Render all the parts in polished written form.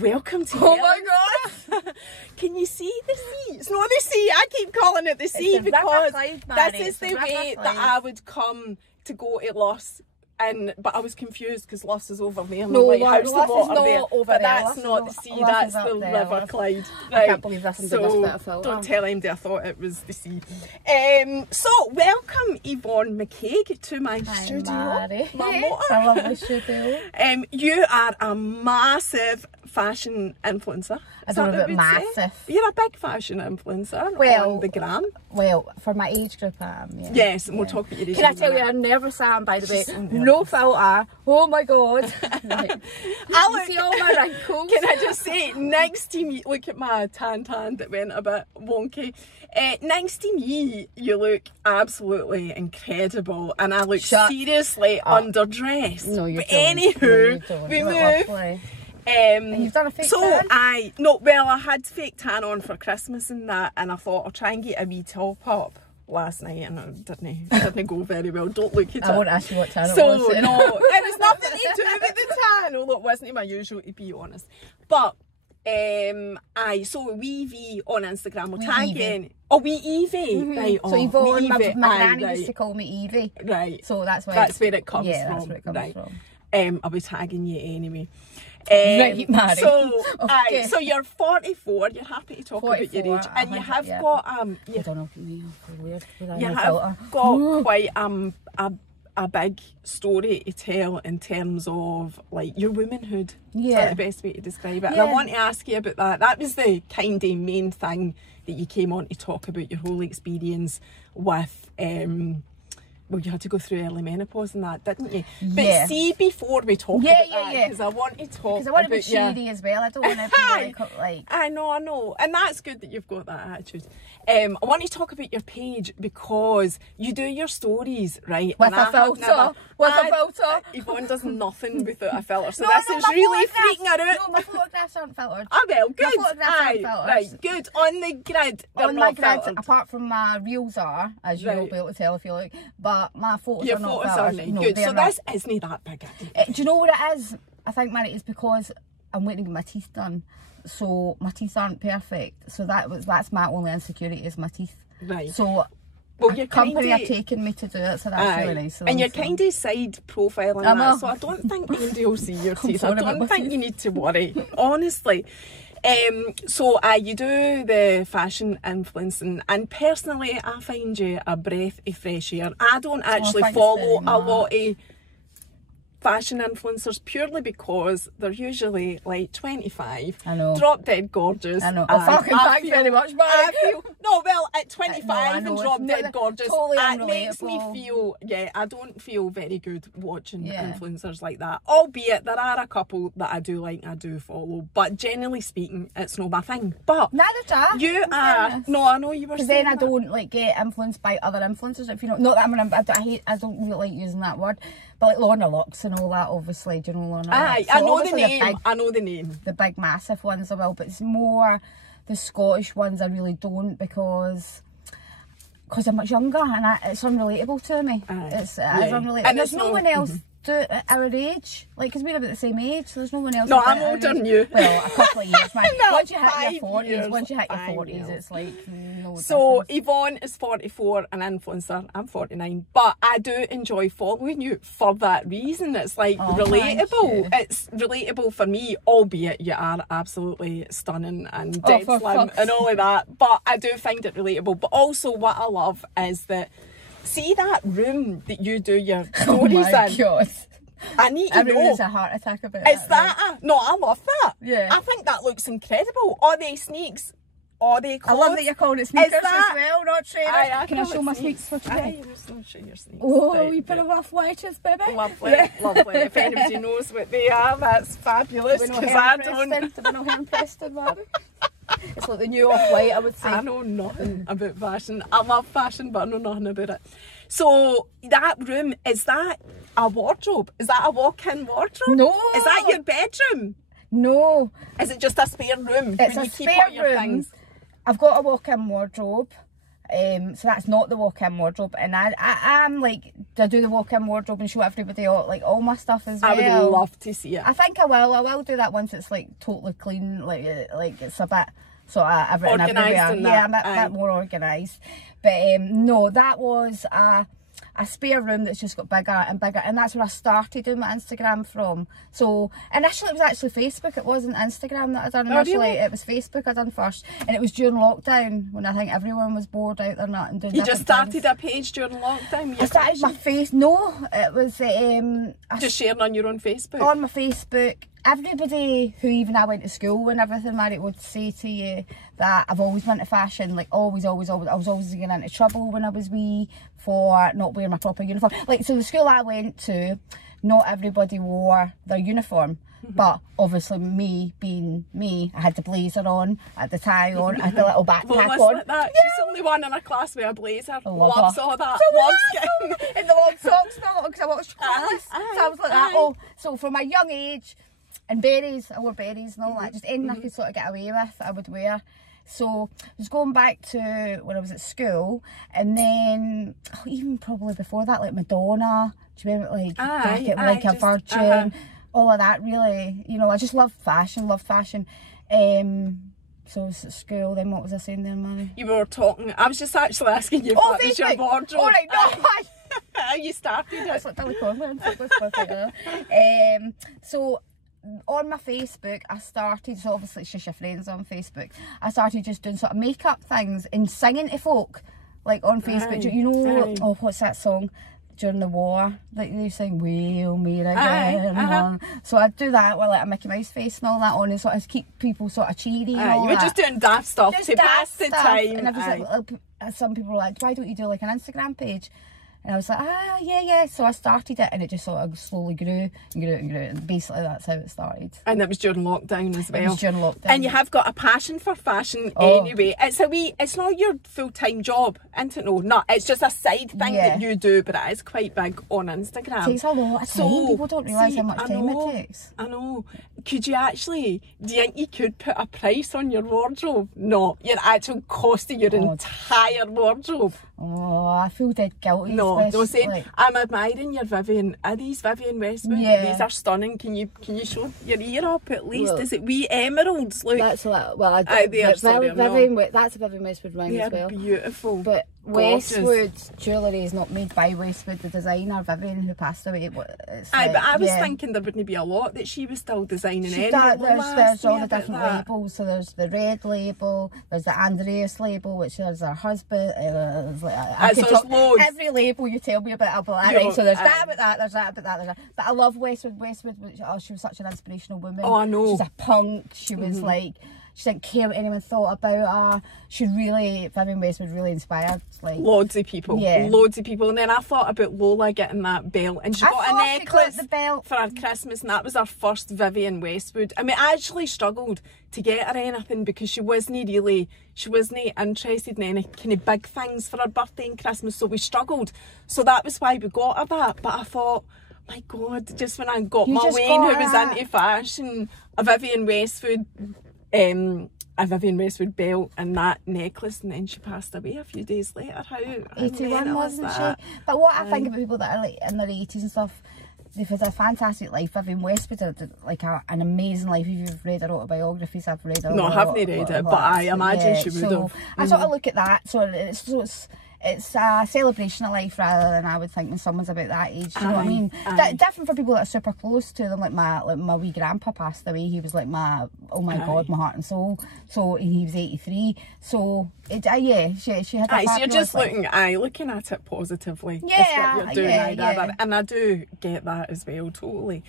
Welcome to Oh my God! Can you see the sea? It's not the sea, I keep calling it the sea because this is the way that I would come to go to Luss. But I was confused because Luss is over there. No, like, Luss is not over but there. that's not the sea, that's the River Clyde. Right. I can't believe this is this bit of film. Don't tell anybody I thought it was the sea. So, welcome Yvonne McCaig to my studio. Mary. My motor. I love the studio. You are a massive fashion influencer. I don't know about massive. You're a big fashion influencer on the gram. Well, for my age group I am, yeah. Yes, and we'll talk about your age. Can I tell you, I never am, by the way. No filter. Oh my God. Right. You see all my wrinkles? Can I just say, next to me, look at my tan that went a bit wonky. Next to me, you look absolutely incredible, and I look seriously underdressed. No, you but don't. Anywho, we move. And you've done a fake tan? I had fake tan on for Christmas and that, and I thought I'll try and get a wee top up last night, and it didn't go very well. Don't look at it. I won't ask you what tan it was. No, it was nothing to do with the tan, although it wasn't my usual, to be honest. But so wee V on Instagram will tag in. Oh, wee Evie. Right. So Yvonne, my granny used to call me Evie. Right. So that's where it comes from. Yeah, that's where it comes from. I'll be tagging you anyway. Right, Mary. So, okay. So you're 44. You're happy to talk about your age, and you have got I don't know. Weird. You have got quite a big story to tell in terms of like your womanhood. Yeah, is that the best way to describe it? And I want to ask you about that. That was the kind of main thing that you came on to talk about, your whole experience with. Well, you had to go through early menopause and that, didn't you? But see, before we talk about that, because I want to talk about... Because I want to be cheery as well, I don't want to be like... I know. And that's good that you've got that attitude. I want to talk about your page because you do your stories, right? With a filter. With a filter. Yvonne does nothing without a filter, so this is really freaking her out. No, my photographs aren't filtered. Oh, well, good. My photographs aren't filtered. Right, good. On the grid, they're not filtered. Apart from my reels are, as you'll be able to tell if you like, but my photos are not filtered. No, good. So this isn't that big a deal. Do you know what it is? I think, Mary, it's because I'm waiting to get my teeth done. So my teeth aren't perfect. So that's my only insecurity is my teeth. Right. So your company are taking me to do it, so that's really nice. And you're kind of side profiling that, so I don't think anybody will see your teeth. I don't think you need to worry, honestly. So you do the fashion influencing, and personally I find you a breath of fresh air. I don't actually follow a lot of fashion influencers purely because they're usually like 25, drop dead gorgeous. I know. Thanks very much, Mary. At 25 and drop dead gorgeous, totally it makes me feel, I don't feel very good watching influencers like that. Albeit there are a couple that I do like and I do follow, but generally speaking, it's not my thing. But neither do I. You are. No, I know you were saying. Because then I don't like get influenced by other influencers. If you know, not that I don't really like using that word. But like Lorna Lux and all that, obviously, do you know Lorna Lux? I know the name. I know the name. The big, massive ones I will, but it's more the Scottish ones I really don't because I'm much younger and it's unrelatable to me. It's unrelatable. And there's no one else our age, like, because we're about the same age, so there's no one else. No, I'm older than you. Well, a couple of years, man. Once you hit your 40s, it's like no So difference. Yvonne is 44, an influencer. I'm 49, but I do enjoy following you for that reason. It's like relatable. It's relatable for me, albeit you are absolutely stunning and dead slim and all of that. But I do find it relatable. But also, what I love is that. See that room that you do your stories in? Oh my God. I need to know. Everyone's a heart attack about Is that no, I love that. Yeah. I think that looks incredible. Are they sneaks? Are they clothes? I love that you're calling it sneakers as well, not trainers. Can I show my sneaks for today? I'll show your sneaks. Oh, we put a rough wedges, baby. Lovely, lovely. If anybody knows what they are, that's fabulous. Because I don't. Do we know Helen Preston, Mary? It's like the new Off-White, I would say. I know nothing about fashion. I love fashion, but I know nothing about it. So, that room, is that a wardrobe? Is that a walk-in wardrobe? No. Is that your bedroom? No. Is it just a spare room? It's where a you keep spare all your room. Things? I've got a walk-in wardrobe. So that's not the walk-in wardrobe, and I'm like, do I do the walk-in wardrobe and show everybody all my stuff as well? I would love to see it. I think I will do that once it's like totally clean, like it's a bit sort of everything everywhere. Yeah, I'm a bit more organised. But no, that was a spare room that's just got bigger and bigger, and that's where I started doing my Instagram from. So initially it was actually Facebook, it wasn't Instagram that I done initially. Oh, really? It was Facebook I done first, and it was during lockdown when I think everyone was bored out there not and doing. You just started a page during lockdown? I started my face. No, it was just sharing on your own Facebook. On my Facebook. Everybody who even I went to school and everything, Mary, would say to you that I've always been into fashion, like always. I was always getting into trouble when I was wee for not wearing my proper uniform. Like, so the school I went to, not everybody wore their uniform. But obviously me being me, I had the blazer on, I had the tie on, I had the little backpack on. Like that. She's the only one in our class with a blazer. Loves all that. Loves in the long socks, because I watched class. So I was like that. Oh, so from a young age, and berries, I wore berries and all that, just anything I could sort of get away with, I would wear. So I was going back to when I was at school, and then even probably before that, like Madonna, do you remember, like Jacket Like a Virgin, all of that, really, you know, I just love fashion. So I was at school, then what was I saying then, Mary? You were talking, I was just actually asking you what was your wardrobe. All right, no, how you started it. That's like Billy Cornwell. So on my Facebook, I started, so obviously it's just your friends on Facebook, I started just doing sort of makeup things and singing to folk, like on Facebook. You know, oh, what's that song? During the war, like they sing "We'll Meet Again." So I'd do that with like a Mickey Mouse face and all that on, and sort of keep people sort of cheery. And all you were that. Just doing daft stuff just to pass the time. And I was like, some people were like, "Why don't you do like an Instagram page?" And I was like, yeah. So I started it, and it just sort of slowly grew and grew and grew, and basically that's how it started. And it was during lockdown as well. It was during lockdown. And you have got a passion for fashion anyway. It's not your full-time job, isn't it? No, it's just a side thing that you do, but it is quite big on Instagram. It takes a lot of time. People don't realise how much time it takes. I know. Could you actually, do you think you could put a price on your wardrobe? No, your actual cost of your entire wardrobe. Oh, I feel dead guilty. No, don't say. Like, I'm admiring your Vivienne. Are these Vivienne Westwood? Yeah. These are stunning. Can you show your ear up at least? Well, is it wee emeralds? Look. That's a lot. Well, that's a Vivienne Westwood ring as well. Beautiful. But Westwood jewellery is not made by Westwood, the designer Vivienne, who passed away. But I was thinking there wouldn't be a lot that she was still designing. There's all the different labels. So there's the red label, there's the Andreas label, which is her husband. Every label you tell me about, I'll be like, right, so there's that about that, there's that about that, there's that. But I love Westwood. She was such an inspirational woman. Oh, I know. She's a punk. She was like, she didn't care what anyone thought about her. Vivienne Westwood really inspired like loads of people. Loads of people. And then I thought about Lola getting that belt, and she got a necklace for her Christmas, and that was her first Vivienne Westwood. I mean, I actually struggled to get her anything because she wasn't interested in any kind of big things for her birthday and Christmas, so we struggled. So that was why we got her that. But I thought, my God, just when I got my Wayne, who was into fashion, a Vivienne Westwood belt and that necklace, and then she passed away a few days later. How 81 wasn't she? But what I think about people that are like in their 80s and stuff, they've had a fantastic life. Vivienne Westwood had like an amazing life. If you've read her autobiographies, I've read her. No, I haven't read it, but I imagine she would have. I sort of look at that, so it's a celebration of life rather than I would think when someone's about that age. Do you know what I mean? Different for people that are super close to them. Like my wee grandpa passed away. He was like God, my heart and soul. So he was 83. So she had a so you're just looking at it positively. Yeah, what you're doing and I do get that as well, totally.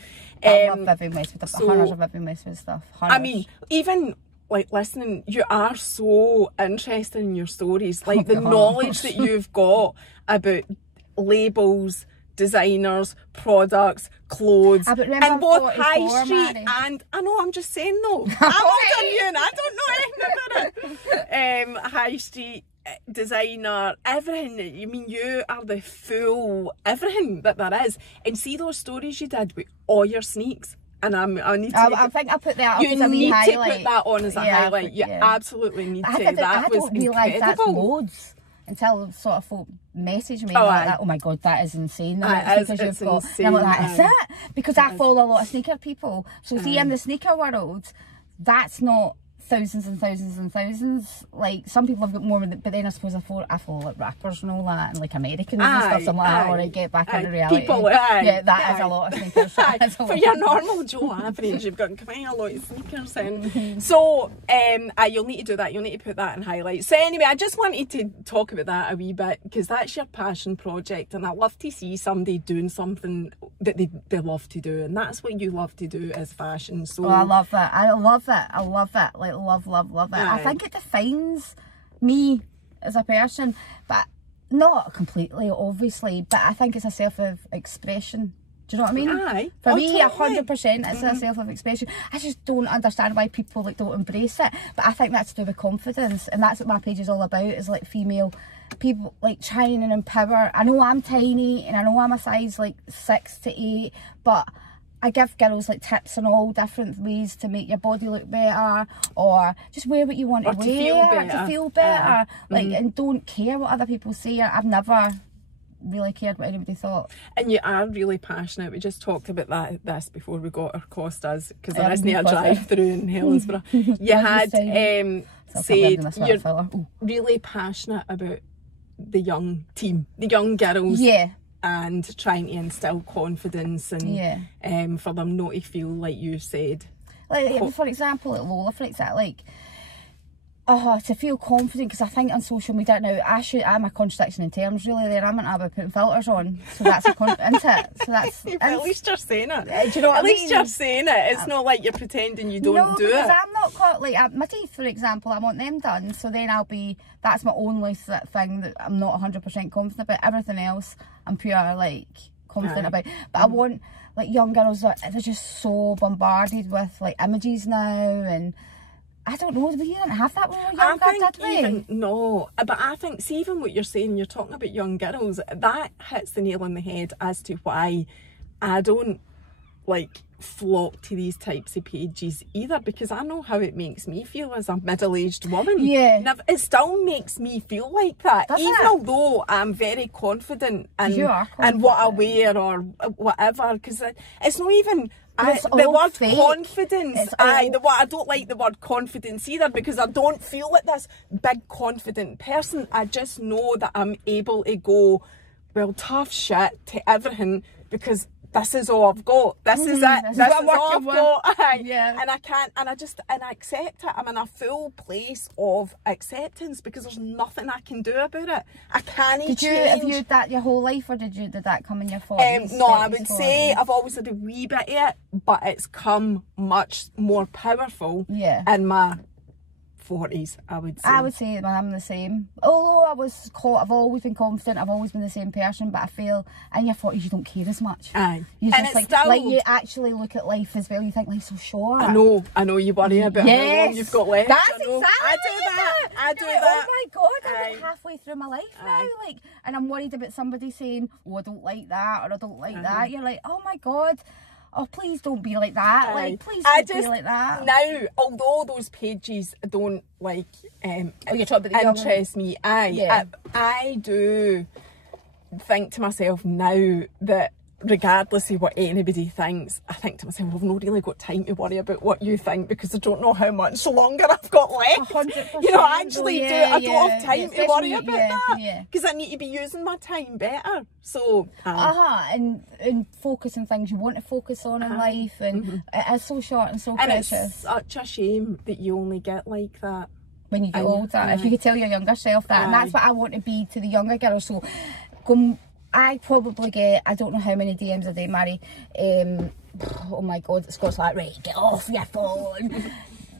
I love Vivienne Westwood. Hundreds of Vivienne Westwood stuff. I mean, even like listening, you are so interested in your stories, like the knowledge that you've got about labels, designers, products, clothes, and both high street and I know, I'm just saying though, I'm older than you and I don't know anything about it. High street designer, everything. I mean, you are the full everything that there is. And see those stories you did with all your sneaks. And I think I put that up as a wee highlight. You need to put that on as a highlight. You absolutely need to. I don't realise that's loads. until sort of folk message me that. Oh my god, that is insane. It's insane. And I'm like, that is it? Because I follow a lot of sneaker people. So see, in the sneaker world, that's not thousands and thousands and thousands. Like, some people have got more, but then I suppose I follow like rappers and all that, and like Americans and stuff. So I'm like, I want to get back into reality. People, that is a lot of sneakers. For your normal Joe average, you've got quite a lot of sneakers in. So, you'll need to do that. You'll need to put that in highlights. So anyway, I just wanted to talk about that a wee bit, because that's your passion project, and I love to see somebody doing something that they love to do, and that's what you love to do is fashion. So I love that. I love it. Like, love it. I think it defines me as a person, but not completely, obviously, but I think it's a self of expression. Do you know what I mean? For me, totally. 100% it's a self of expression. I just don't understand why people like don't embrace it, but I think that's to do with confidence, and that's what my page is all about, is like female people like trying and empower. I know I'm tiny, and I know I'm a size like 6 to 8, but I give girls like tips on all different ways to make your body look better, or just wear what you want to wear, to feel better. Like, and don't care what other people say. I've never really cared what anybody thought. And you are really passionate. We just talked about this before we got our Costas, because there isn't a drive-through in Helensburgh. You had said you're really passionate about the young team, the young girls. Yeah. And trying to instill confidence, and for them not to feel like you said. Like, for example, at Lola, like, to feel confident, because I think on social media now, I'm a contradiction in terms, really. There, I'm not about putting filters on, so that's a isn't it? So that's at least you're saying it. Do you know what I mean? At least you're saying it. It's not like you're pretending you don't do it. No, because I'm not quite like my teeth, for example. I want them done, so then that's my only thing that I'm not 100% confident about. Everything else, I'm pure like confident about. But I want like young girls they're just so bombarded with like images now, and I don't know, we didn't have that when we were younger, did we? No, but I think, see, even what you're saying, you're talking about young girls, that hits the nail on the head as to why I don't like flock to these types of pages either, because I know how it makes me feel as a middle-aged woman. Yeah. And it still makes me feel like that. Although I'm very confident in what I wear or whatever, because it's not even... the word fake. Confidence, I don't like the word confidence either, because I don't feel like this big confident person. I just know that I'm able to go, well, tough shit to everything, because this is all I've got. This is it. This is all I've got. Yeah. And I can't, and I accept it. I'm in a full place of acceptance, because there's nothing I can do about it. I can't change. Have you had that your whole life, or did that come in your 40s? No, I would say I've always had a wee bit of it, but it's come much more powerful in my 40s, I would say. I would say that I'm the same. Although I've always been confident, I've always been the same person, but I feel in your 40s you don't care as much. Aye. You just like you actually look at life as well, you think life's so short. I know, you worry about how long you've got left. That's exactly I do that. Oh my god, I'm like halfway through my life now, like, and I'm worried about somebody saying, oh, I don't like that, or I don't like that. You're like, oh my god, oh, please don't be like that. Like, please don't be like that. Now, although those pages don't like you're talking about the interest me, I do think to myself now that regardless of what anybody thinks, I think to myself, I've not really got time to worry about what you think, because I don't know how much longer I've got left. 100%. You know, I actually do. I don't have time to worry about that, because I need to be using my time better. So and focus on things you want to focus on in life, and it is so short and so precious. It's such a shame that you only get like that when you get older. If you could tell your younger self that, and that's what I want to be to the younger girls. So I probably get, I don't know how many DMs a day, Mary. Oh my god, Scott's like, right, get off your phone.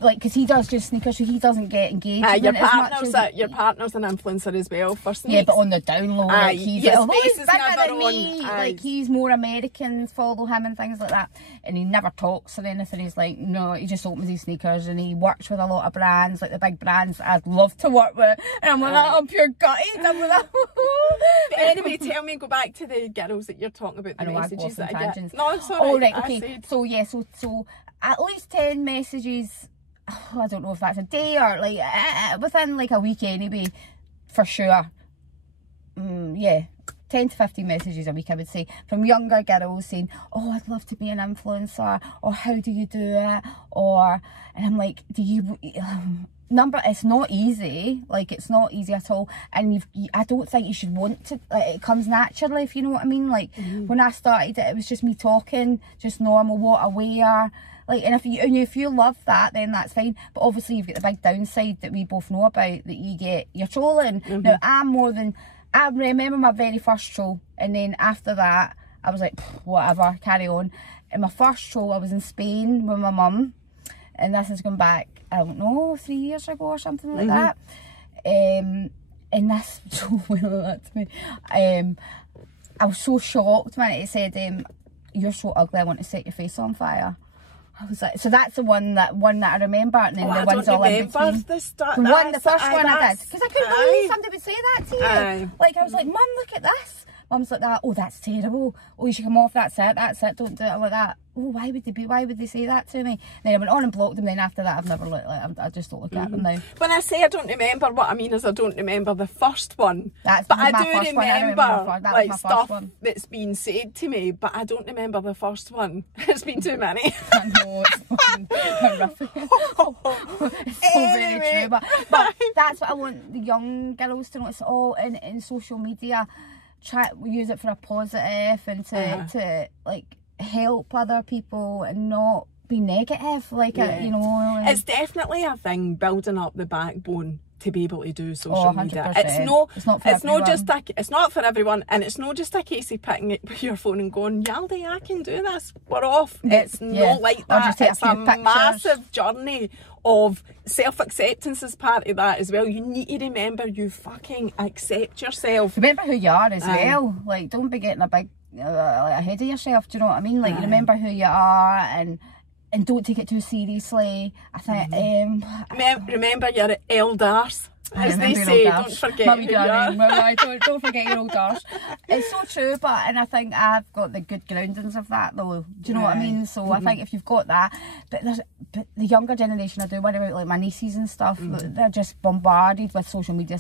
Like, because he does just sneakers, so he doesn't get engaged. Your partner's an influencer as well for sneaks. Yeah, but on the down low, like, he's bigger than me. Aye. Like, he's more Americans follow him and things like that, and he never talks or anything. He's like, no, he just opens his sneakers, and he works with a lot of brands, like the big brands I'd love to work with, and I'm like, I'm pure gutted. I'm like, but anyway, tell me, go back to the girls that you're talking about, the messages that I get. No, I'm sorry. Oh, right, okay. So at least 10 messages. I don't know if that's a day or like within like a week anyway, for sure. yeah, 10 to 15 messages a week, I would say, from younger girls saying, oh, I'd love to be an influencer, or how do you do it, or, and I'm like, it's not easy, like, it's not easy at all, and I don't think you should want to, like, it comes naturally, if you know what I mean, like, when I started it was just me talking, just normal, what I wear, like, and if you love that, then that's fine, but obviously you've got the big downside that we both know about, that you get your trolling. Now, I remember my very first troll, and then after that, I was like, whatever, carry on. And my first troll, I was in Spain with my mum, and this is going back, I don't know, 3 years ago or something like that. And this troll went like that to me. I was so shocked when it said, you're so ugly, I want to set your face on fire. I was like, so that's the one that I remember, and then the ones all in between. The first one I did, because I couldn't believe somebody would say that to you. Like, I was like, Mum, look at this. Mum's like that. Oh, that's terrible. Oh, you should come off. That's it. Don't do it like that. Oh, why would they say that to me? And then I went on and blocked them. Then after that, I've never looked. Like, I just don't look at them now. When I say I don't remember, what I mean is I don't remember the first one. But I do remember like stuff that's been said to me. But I don't remember the first one. It's been too many. I know, it's it's so very true. But that's what I want the young girls to know. It's all in social media. Use it for a positive, and to like help other people and not be negative, like you know. It's definitely a thing, building up the backbone to be able to do social media. It's not for everyone, and it's not just a case of picking it with your phone and going, Yaldi, I can do this, we're off. It's not like that. It's a massive journey of self-acceptance as part of that as well. You need to remember you fucking accept yourself. Remember who you are as well. Like, don't be getting a big ahead of yourself, do you know what I mean? Like, remember who you are, and don't take it too seriously. I think remember your elders, as they say. Don't forget who you are. Don't forget your old arse. It's so true, and I think I've got the good groundings of that, though. Do you know what I mean? So I think if you've got that, but the younger generation, I do worry about, like my nieces and stuff. They're just bombarded with social media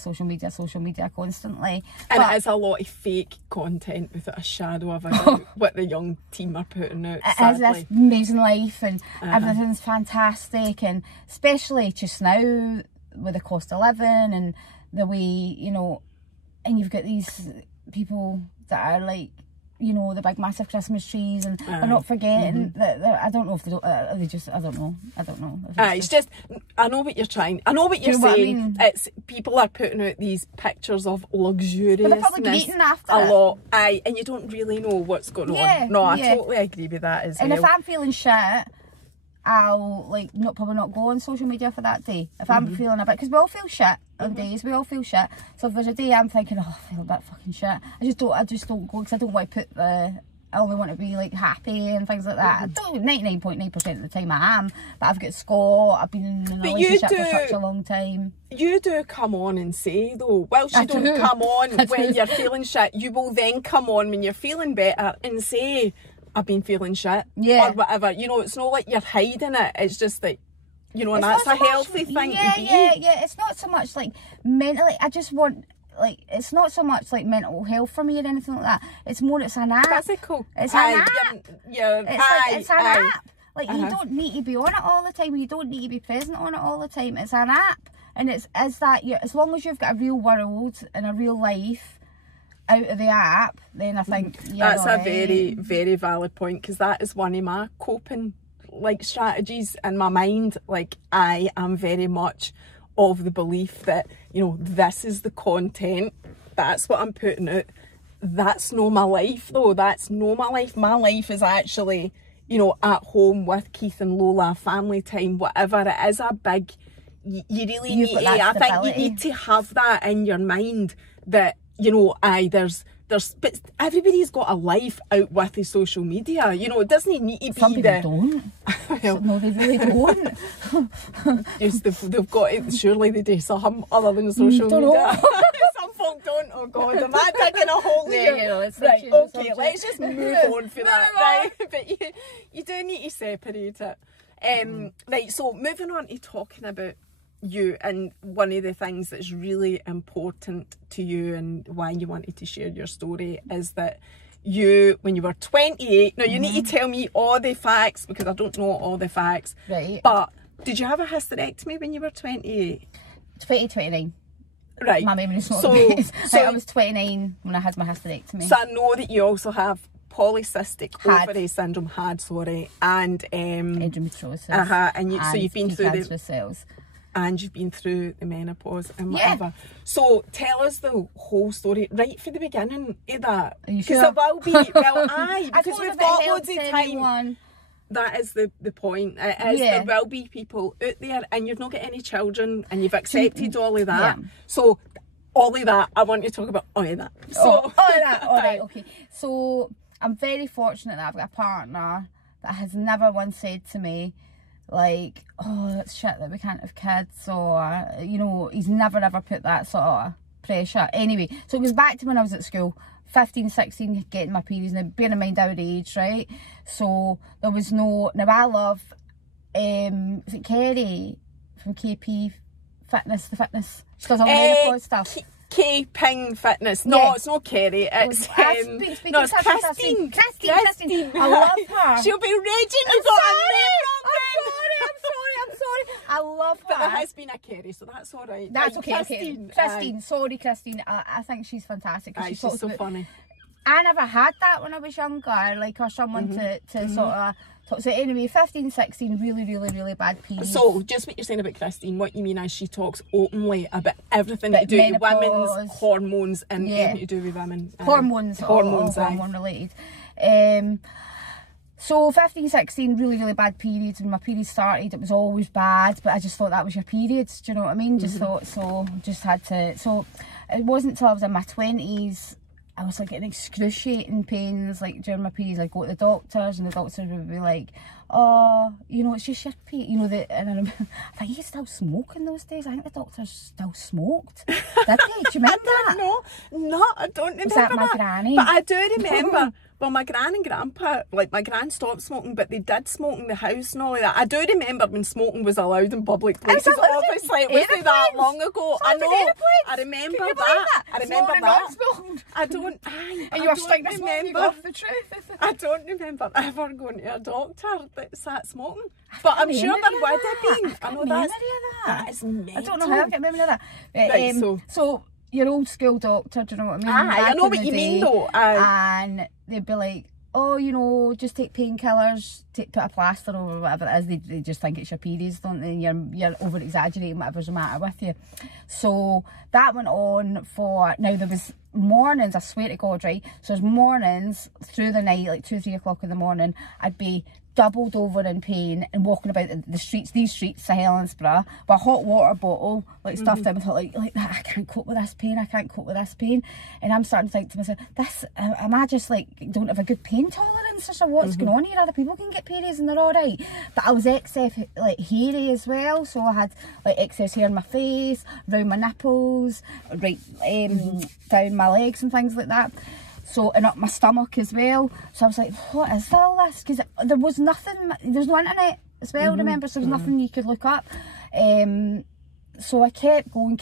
constantly. And it is a lot of fake content without a shadow of a doubt what the young team are putting out. It is this amazing life, and everything's fantastic, and especially just now with the cost of living and the way, you know, and you've got these people that are like, you know, the big massive Christmas trees, and we're not forgetting that I don't know if they just I don't know. It's just I know what you're saying. I know what you're saying. What I mean? It's people are putting out these pictures of luxuriousness a lot. And you don't really know what's going on. No, I totally agree with that as well. And if I'm feeling shit, I'll like probably not go on social media for that day. If I'm feeling a bit, because we all feel shit on days, we all feel shit. So if there's a day I'm thinking, oh, I feel a bit fucking shit, I just don't go, because I don't want to put I only want to be like happy and things like that. I don't, 99.9% of the time I am, but I've got Scott, I've been in a relationship for such a long time. You do come on and say though, whilst you don't come on when you're feeling shit, you will then come on when you're feeling better and say, I've been feeling shit, or whatever. You know, it's not like you're hiding it. It's just like, you know, and that's a healthy thing to be. Yeah. It's not so much like mentally. I just want, like, it's not so much like mental health for me or anything like that. It's more, it's an app. Physical. It's an app. It's an app. Like, you don't need to be on it all the time. You don't need to be present on it all the time. It's an app, and as long as you've got a real world and a real life out of the app, then I think that's a very, very valid point, because that is one of my coping like strategies in my mind. Like, I am very much of the belief that, you know, this is the content, that's what I'm putting out. That's not my life though. That's not my life. My life is actually, you know, at home with Keith and Lola, family time, whatever. It is a big, you really need to, I think you need to have that in your mind, that, you know, but everybody's got a life out with the social media. You know, it doesn't need to be some people don't. Well, no, they really don't. Yes, they've got it. Surely they do some other than social media. Some folk don't. Oh God, am I digging a hole here? Right, okay, let's just move on for that. Right, but you do need to separate it. Right, so moving on to talking about you, and one of the things that's really important to you and why you wanted to share your story is that you, when you were 28, now you need to tell me all the facts because I don't know all the facts. Right. But did you have a hysterectomy when you were 28? 29. Right. My memory's not the best. So I was 29 when I had my hysterectomy. So I know that you also have polycystic ovary syndrome, and endometriosis. And so you've been through the cells. And you've been through the menopause and whatever. Yeah. So tell us the whole story right from the beginning of that. Because sure? There will be, well, aye, because we've got loads of time. That is the point. It is, there will be people out there and you've not got any children and you've accepted all of that. Yeah. So all of that, I want you to talk about all of that. So, all of that, all right, okay. So I'm very fortunate that I've got a partner that has never once said to me, like, oh, it's shit that we can't have kids, or, you know, he's never ever put that sort of pressure. Anyway, so it was back to when I was at school, 15, 16, getting my periods. Now, bear in mind our age, right? So there was no, now I love, is it Kerry from KP Fitness, the fitness? She does all the menopause stuff. K-Ping Fitness. No, it's not Kerry. It's Christine. Christine. I love her. She'll be raging. I'm sorry. I love her. But there has been a Kerry, so that's all right. That's okay. Christine. Sorry, Christine. I think she's fantastic. She's so funny. I never had that when I was younger, like, or someone to sort of talk. So anyway, 15, 16, really bad periods. So just what you're saying about Christine, what you mean is she talks openly about everything to do with women's hormones and anything to do with women. Hormones, hormone related. So 15, 16, really bad periods. When my periods started, it was always bad, but I just thought that was your periods, do you know what I mean? Just thought, so just had to, so it wasn't until I was in my 20s, I was like getting excruciating pains, like during my periods. I'd go to the doctors and the doctors would be like, oh, you know, it's just your period, you know, and I remember, I think you still smoke in those days. I think the doctors still smoked. Did they? Do you remember that? No, I don't remember. Was that my granny? But I do remember. Well, my gran and grandpa, like my gran stopped smoking, but they did smoke in the house and all of that. I do remember when smoking was allowed in public places. Obviously, it wasn't that long ago. I know. I remember that. I remember that. I don't. And you were sticking a smoke off the truth. I don't remember ever going to a doctor that sat smoking. But I'm sure there would have been. I know that is mental. I don't know how I get memory of that. Right, so your old school doctor, do you know what I mean? I know what you mean though. And they'd be like, oh, you know, just take painkillers, put a plaster over whatever it is. They just think it's your periods, don't they? And you're over exaggerating whatever's the matter with you. So that went on for, now there was mornings, I swear to God, right? So there's mornings through the night, like 2, 3 o'clock in the morning, I'd be doubled over in pain and walking about the streets, these streets of Helensburgh, with a hot water bottle, like stuffed in with like that. I can't cope with this pain, and I'm starting to think to myself, am I just like, don't have a good pain tolerance or so? What's going on here? Other people can get periods and they're alright, but I was excess like hairy as well, so I had like excess hair in my face, around my nipples, right down my legs and things like that. So, and up my stomach as well. So I was like, what is all this? Because there was nothing, there was no internet as well, remember? So there was nothing you could look up. So I kept going,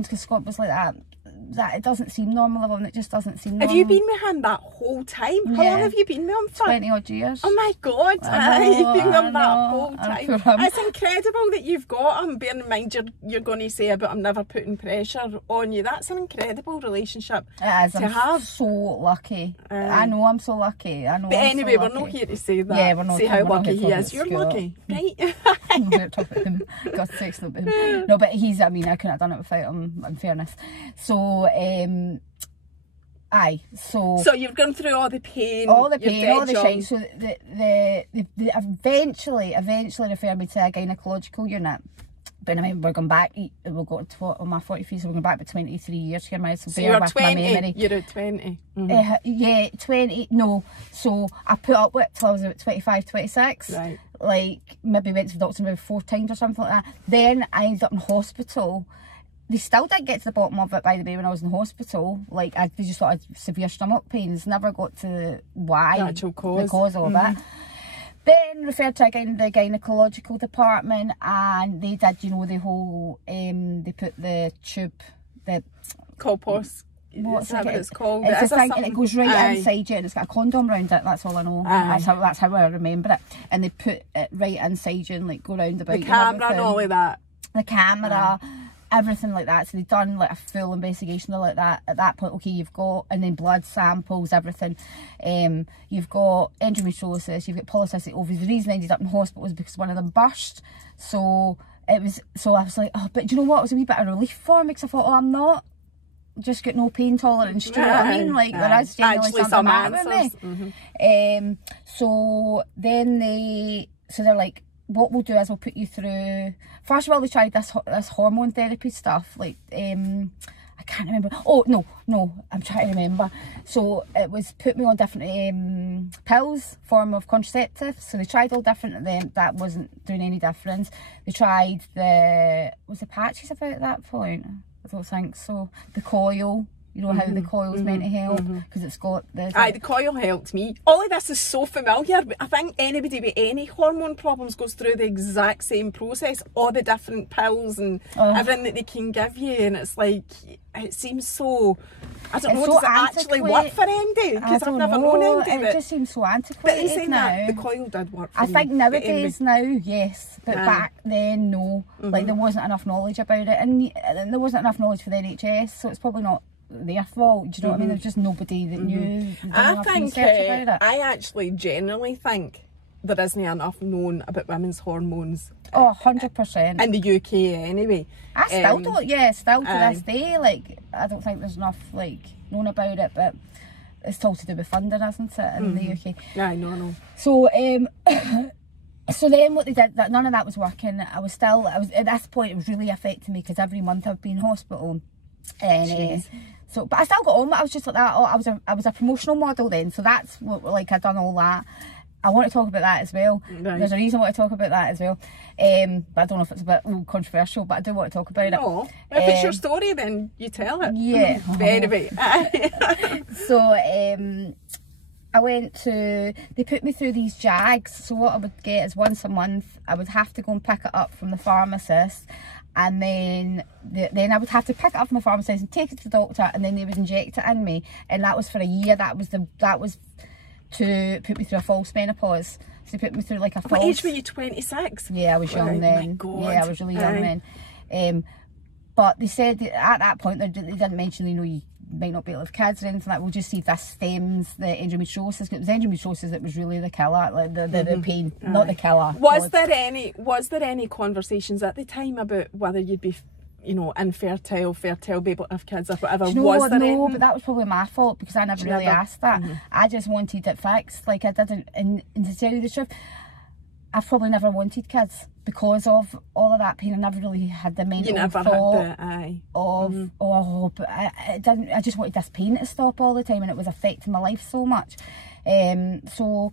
because Scott was like that it doesn't seem normal, Yvonne, it just doesn't seem normal. Have you been with him that whole time? How long have you been with him for? 20 odd years. Oh my God, you've been with him that whole time. It's incredible that you've got him. Bear in mind you're going to say about him never putting pressure on you. That's an incredible relationship to have. I'm so lucky. I know I'm so lucky. I know. But anyway, we're not here to say that. Yeah, we're not. Say how lucky he is. You're lucky, right? I'm here to talk about him. Got to text about him. No, but he's, I mean, I couldn't have done it without him, in fairness. So, so you've gone through all the pain, all the shit. So they eventually referred me to a gynecological unit. But I mean, we're going back, we'll go to on my 43, so we're going back about 23 years here now. So you're 20, you're at 20. Yeah, 20, no. So I put up with it till I was about 25, 26. Right. Like, maybe went to the doctor maybe 4 times or something like that. Then I ended up in hospital. They still didn't get to the bottom of it, by the way, when I was in hospital. Like, they just thought I had severe stomach pains. Never got to why. The actual cause. The cause of it. Then referred to the gynecological department, and they did, you know, the whole, they put the tube, the... Colpos. What's that what it's called? It's a thing, and it goes right inside you, and it's got a condom round it. That's all I know. That's how I remember it. And they put it right inside you and like go round about. The camera and all of that. The camera, everything like that. So they've done like a full investigation like that. At that point, okay, you've got, and then blood samples, everything. You've got endometriosis. You've got polycystic ovaries. The reason I ended up in hospital was because one of them burst. So it was. So I was like, oh, but do you know what? It was a wee bit of relief for me because I thought, oh, I'm not just got no pain tolerance, do you know what I mean? Like there is genuinely something wrong with me. So then they're like, what we'll do is we'll put you through, first of all they tried this hormone therapy stuff, like I can't remember, oh no I'm trying to remember. So it was put me on different pills, form of contraceptives. So they tried all different of them, that wasn't doing any difference. They tried was the patches about at that point? I don't think so. The coil, you know how the coil's meant to help, because it's got the... Aye, the coil helped me. All of this is so familiar. I think anybody with any hormone problems goes through the exact same process, all the different pills and everything that they can give you, and it's like, it seems so... I don't know, does it actually work for MD? Because I've never known MD. It just seems so antiquated now. That the coil did work for I think nowadays now, yes, but back then, no. Like there wasn't enough knowledge about it, and there wasn't enough knowledge for the NHS, so it's probably not their fault. Do you know what I mean? There's just nobody that knew. I think I actually generally think there isn't enough known about women's hormones. Oh, 100%. In the UK anyway. I still don't, still to this day, like, I don't think there's enough, like, known about it, but it's all to do with funding, isn't it, in the UK? Yeah, I know. So, so then what they did, that none of that was working. I was at this point, it was really affecting me, because every month I've been in hospital. And so, but I still got on with it. I was just like that. Oh, I was a promotional model then, so that's what, like, I'd done all that. I want to talk about that as well. Right. There's a reason I want to talk about that as well. But I don't know if it's a bit controversial, but I do want to talk about it. If it's your story, then you tell it. Yeah. Anyway. So I went to, they put me through these JAGs. So what I would get is once a month, I would have to go and pick it up from the pharmacist. And then I would have to pick it up from the pharmacist and take it to the doctor, and then they would inject it in me. And that was for a year. That was to put me through a false menopause. So they put me through like a false... What age were you, 26? Yeah, I was young then. My God. Yeah, I was really young then. But they said that at that point, they didn't mention, you know, you might not be able to have kids or anything like that. We'll just see if this stems the endometriosis. It was endometriosis that was really the killer, like the pain, not the killer. Was there any conversations at the time about whether you'd be, you know, infertile, fertile, be able to have kids or whatever? You know what? No, but that was probably my fault, because I never really asked that. I just wanted it fixed. Like I didn't, and to tell you the truth, I've probably never wanted kids because of all of that pain. I never really had the mental thought of, oh, but I just wanted this pain to stop all the time, and it was affecting my life so much. So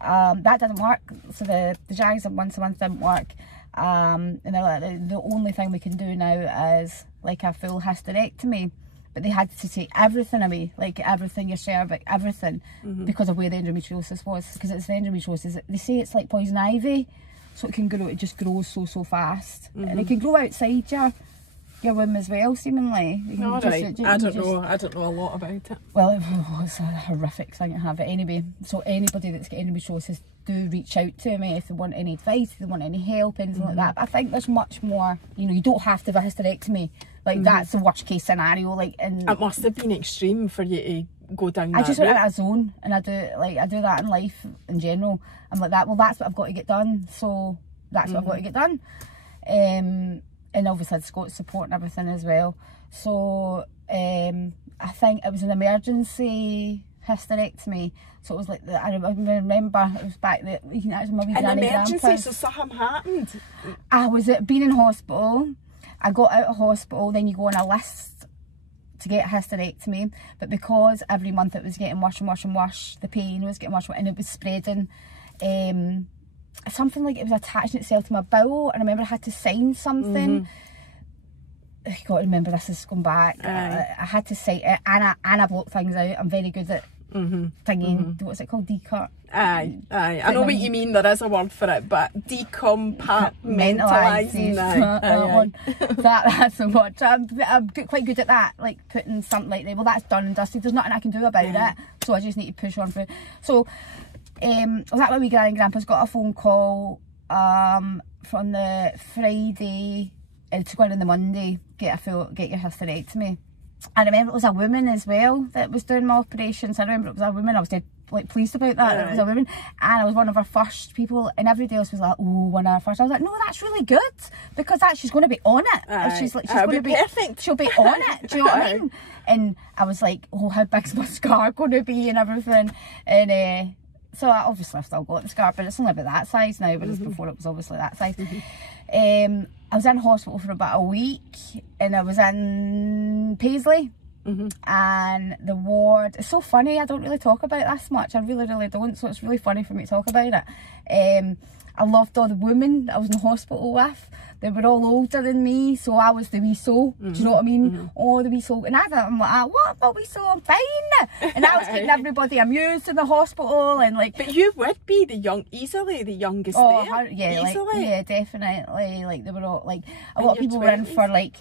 that didn't work. So the JAGs once a month didn't work. And they're like, the only thing we can do now is like a full hysterectomy, but they had to take everything away, like everything, your cervix, everything, because of where the endometriosis was, because it's the endometriosis. They say it's like poison ivy, so it can grow, it just grows so fast, and it can grow outside your womb as well, seemingly. I don't know a lot about it. Well, it's a horrific thing to have it anyway. So anybody that's got endometriosis, do reach out to me if they want any advice, if they want any help, anything like that. But I think there's much more, you know, you don't have to have a hysterectomy. Like that's the worst case scenario. Like, and it must have been extreme for you to go down that route. I just went in a zone, and I do that in life in general. I'm like that, well, that's what I've got to get done, so that's what I've got to get done. And obviously I'd got support and everything as well. So I think it was an emergency hysterectomy. So it was like, I remember it was back there. An emergency, so something happened? I was being in hospital. I got out of hospital, then you go on a list to get a hysterectomy. But because every month it was getting worse and worse and worse, the pain was getting worse and it was spreading. Something like it was attaching itself to my bowel, and I remember I had to sign something. You've got to remember, this is going back. I had to sign it, and I block things out. I'm very good at thingy, what's it called, decart? Aye. I know what you mean, there is a word for it, but decompartmentalising. That's the word. I'm quite good at that, like putting something like, well, that's done and dusted, there's nothing I can do about it, so I just need to push on through. So, was that my wee granny and grandpa's got a phone call from the Friday to go in on the Monday, get your hysterectomy. I remember it was a woman as well that was doing my operations. I remember it was a woman. I was dead pleased about that. It was a woman, and I was one of her first people, and everybody else was like, oh, one of her first. I was like, no, that's really good, because she's going to be on it. She's going to be perfect. She'll be on it. Do you know what I mean? And I was like, oh, how big's my scar going to be and everything, and so obviously I've still got the scar, but it's only about that size now, whereas before it was obviously that size. I was in hospital for about a week, and I was in Paisley, and the ward, it's so funny, I don't really talk about this much, I really don't, so it's really funny for me to talk about it. I loved all the women I was in hospital with. They were all older than me, so I was the wee soul. Do you know what I mean? Oh, the wee soul. And I'm like, what about wee soul? I'm fine. And I was keeping everybody amused in the hospital, and like. But you would be easily the youngest there. Yeah, easily. Yeah, definitely. Like they were all like, a lot of people 20s. Were in for like.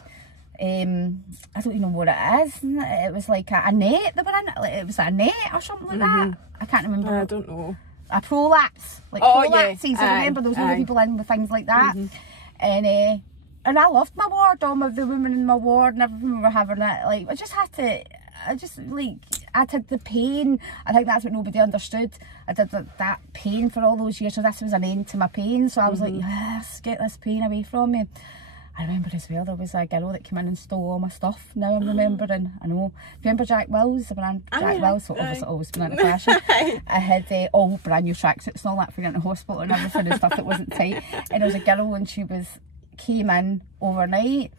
I don't even know what it is. It was like a net they were in. Like, it was a net or something like that. I can't remember. I don't know. A prolapse, like prolapses. I remember there was other people in with things like that, and I loved my ward. All of the women in my ward and everything were having it. Like I had the pain. I think that's what nobody understood. I did that pain for all those years, so this was an end to my pain. So I was like, yes, get this pain away from me. I remember as well, there was a girl that came in and stole all my stuff. Now I'm remembering. I know. Remember Jack Wills, the brand Jack Wills? So obviously always been into fashion. I had all brand new tracksuits and all that for getting to hospital and everything and stuff that wasn't tight. And there was a girl, and she came in overnight,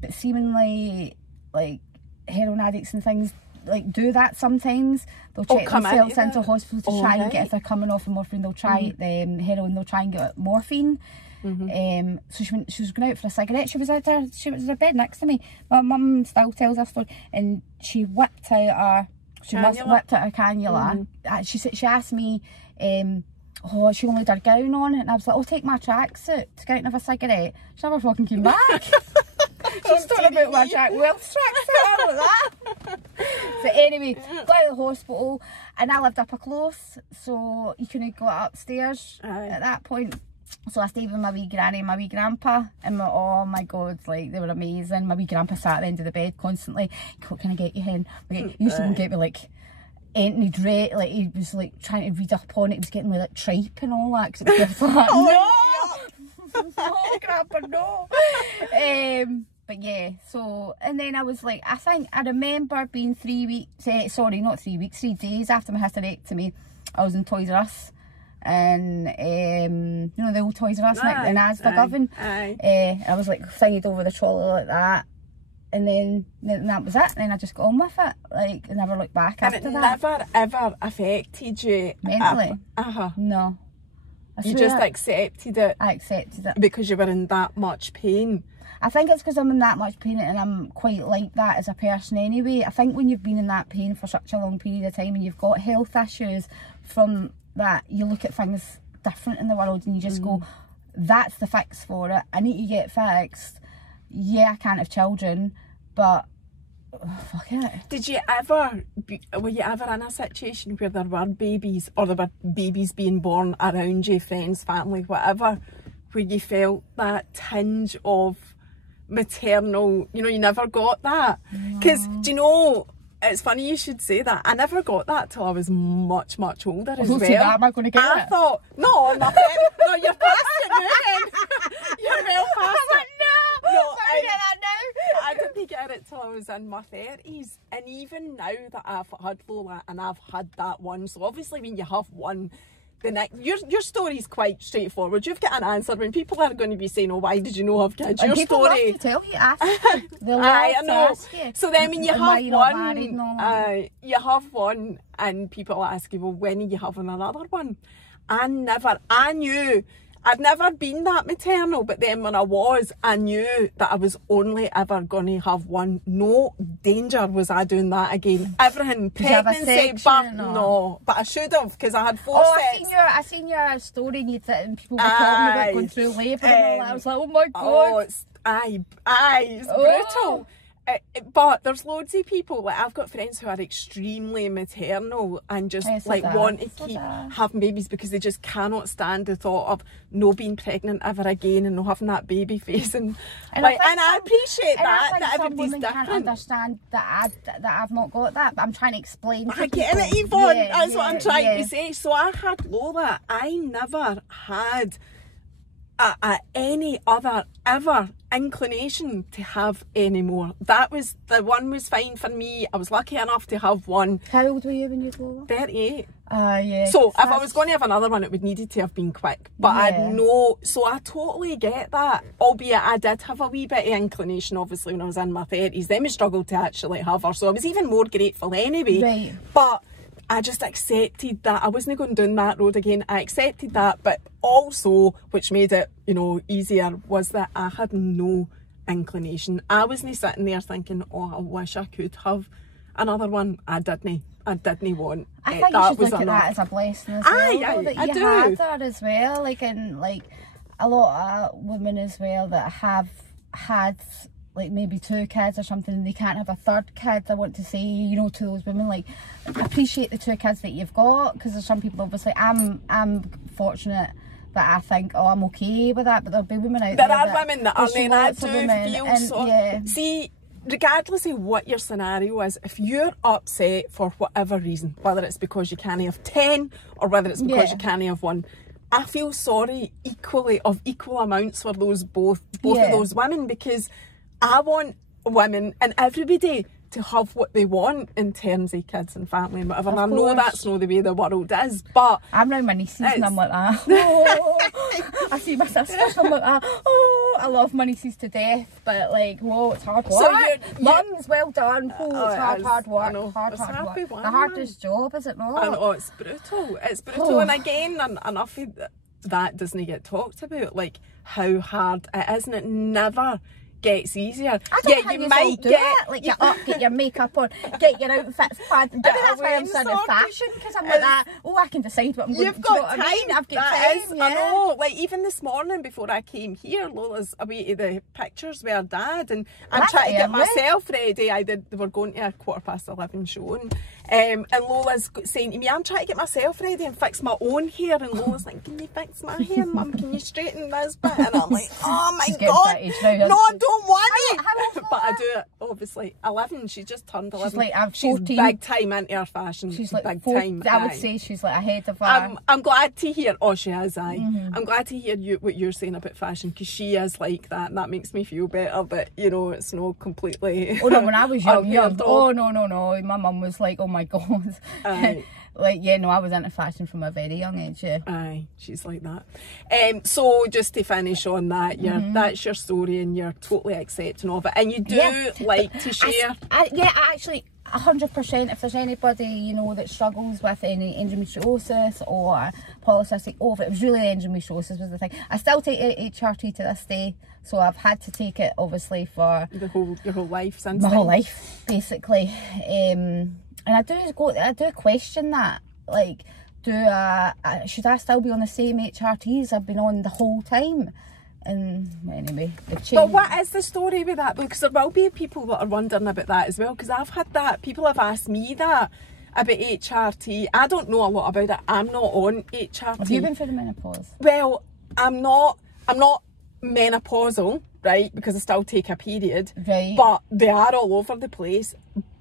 but seemingly like heroin addicts and things like do that sometimes. They'll check themselves into hospital to try and get, if they're coming off of morphine, they'll try heroin, they'll try and get morphine. So she was going out for a cigarette. She was in her bed next to me. My mum still tells her story, and she whipped out her cannula. She asked me, she only had her gown on, and I was like, oh, take my tracksuit to go out and have a cigarette. She never fucking came back. She's talking about my Jack Wills tracksuit like that. So anyway, got out of the hospital, and I lived up a close, so you couldn't go upstairs at that point. So I stayed with my wee granny and my wee grandpa, and oh my god, like they were amazing. My wee grandpa sat at the end of the bed constantly. What can I get you, hen? He used to go and get me like Anthony Drake, like he was like trying to read up on it. He was getting me like tripe and all that, because it was like, no, grandpa, no. But yeah, so, and then I was like, I remember being 3 weeks, 3 days after my hysterectomy, I was in Toys R Us. And you know the old Toys R Us in Asda oven. I was like thingied over the trolley like that, and then that was it. And then I just got on with it, like I never looked back after that. And it never ever affected you mentally. No. You just accepted it. I accepted it because you were in that much pain. I think it's because I'm in that much pain, and I'm quite like that as a person anyway. I think when you've been in that pain for such a long period of time, and you've got health issues from that, you look at things different in the world, and you just go, that's the fix for it. I need to get fixed. Yeah, I can't have children, but fuck it. Were you ever in a situation where there were babies, or there were babies being born around you, friends, family, whatever, where you felt that tinge of maternal, you never got that? Because do you know, it's funny you should say that. I never got that till I was much older as well. Am I going to get it? I thought, no, nothing. No, you're past it now. You're well past it. No, I didn't get it till I was in my 30s. And even now that I've had Lola and I've had that one, so obviously when you have one, the next, your story's quite straightforward. You've got an answer. When people are going to be saying, oh, why did you not have kids? Your people story. Love to tell you, ask you. They'll love to ask you. So then when you have one, you have one, and people ask you, well, when are you having another one? I knew I'd never been that maternal, but then when I was, I knew that I was only ever going to have one. No danger was I doing that again. Everything, pregnancy, birth, no. But I should have, because I had 4 sets. I seen your story and people were talking about going through labour and all that. I was like, oh my God. It's brutal. But there's loads of people, like I've got friends who are extremely maternal and just want to keep having babies because they just cannot stand the thought of no being pregnant ever again and no having that baby face, and I appreciate that everybody's different. I can't understand that I've not got that, but I'm trying to explain to people. I get it, Yvonne, that's what I'm trying to say. So I had Lola. I never had any other ever inclination to have any more. That was, the one was fine for me. I was lucky enough to have one. How old were you when you had Lola? 38. Yeah. So if I was going to have another one, it would needed to have been quick. But so I totally get that. Albeit I did have a wee bit of inclination, obviously, when I was in my 30s. Then we struggled to actually have her. So I was even more grateful anyway. Right. But I just accepted that I wasn't going down that road again. I accepted that, but also, which made it, you know, easier, was that I had no inclination. I wasn't sitting there thinking, oh, I wish I could have another one. I didn't want. I think you should look at that as a blessing as well. I do. Had that as well. Like a lot of women as well that have had like maybe 2 kids or something and they can't have a 3rd kid. I want to say, you know, to those women, like, appreciate the 2 kids that you've got, because there's some people, obviously, I'm fortunate that I think, oh, I'm okay with that, but there'll be women out there. There are women that aren't, and I do feel so. See, regardless of what your scenario is, if you're upset for whatever reason, whether it's because you can't have 10 or whether it's because you can't have 1, I feel sorry of equal amounts for those both of those women, because I want women and everybody to have what they want in terms of kids and family and whatever. And I know that's not the way the world is, but I'm around my nieces and I'm like that. Oh, I see my sisters, I'm like that. Oh, I love my nieces to death, but like, whoa, it's hard work. So Mums, well done. Oh, it's hard work. Hard work. The hardest job, is it not? I know, it's brutal. It's brutal. And again, enough of that doesn't get talked about, like how hard it is, and it never gets easier. I don't know how you might do it. Like, you're up, get your makeup on, get your outfits planned. Maybe that's why I'm studying fashion, because I'm like that. Oh, I can decide what I'm going to do. You've got time. I've got time. I know. Like, even this morning before I came here, Lola's away to the pictures with her dad, and I'm trying to get myself ready. They were going to a 11:15 showing. And Lola's saying to me, I'm trying to get myself ready and fix my own hair, and Lola's like, can you fix my hair, Mum? Can you straighten this bit? And I'm like, oh my God, no, I don't want it. But I do it, obviously. 11, she just turned 11. She's like, I'm 14. She's big time into her fashion. She's like big 14, time. I would say she's like ahead of her. I'm glad to hear, she is, I'm glad to hear what you're saying about fashion, because she is like that, and that makes me feel better that, you know, it's not completely... Oh no, when I was young, oh no, my mum was like, oh my God. Like, yeah, no, I was into fashion from a very young age, Aye, she's like that. So just to finish on that, that's your story and you're totally accepting of it, and you do like to share. Actually, 100%. If there's anybody, you know, that struggles with any endometriosis or polycystic ovary, it was really endometriosis was the thing. I still take HRT to this day, so I've had to take it obviously for your whole life since my whole life, basically. And I do question that, like, should I still be on the same HRTs I've been on the whole time? And anyway, they've changed. But what is the story with that? Because there will be people that are wondering about that as well, because I've had that. People have asked me that about HRT. I don't know a lot about it. I'm not on HRT. Have you been through the menopause? Well, I'm not menopausal, right, because I still take a period. Right. But they are all over the place.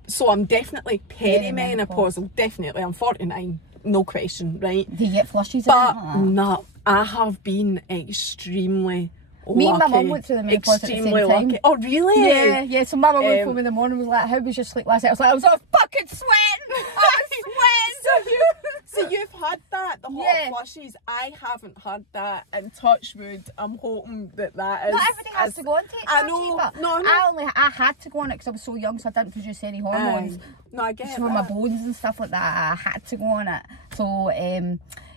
So I'm definitely perimenopausal. Definitely. I'm 49. No question, right? Do you get flushes? But no, I have been extremely lucky. Me and my mum went through the menopause at the same time. Oh, really? Yeah. So my mum went home in the morning and was like, how was your sleep last night? I was like, I was all fucking sweating. I was sweating. So you've had that, the hot flushes. I haven't had that, and touch wood, I'm hoping that is... Not everybody has to go on to HRT, I know, but I had to go on it because I was so young, so I didn't produce any hormones. No, I get it. For my bones and stuff like that, I had to go on it. So,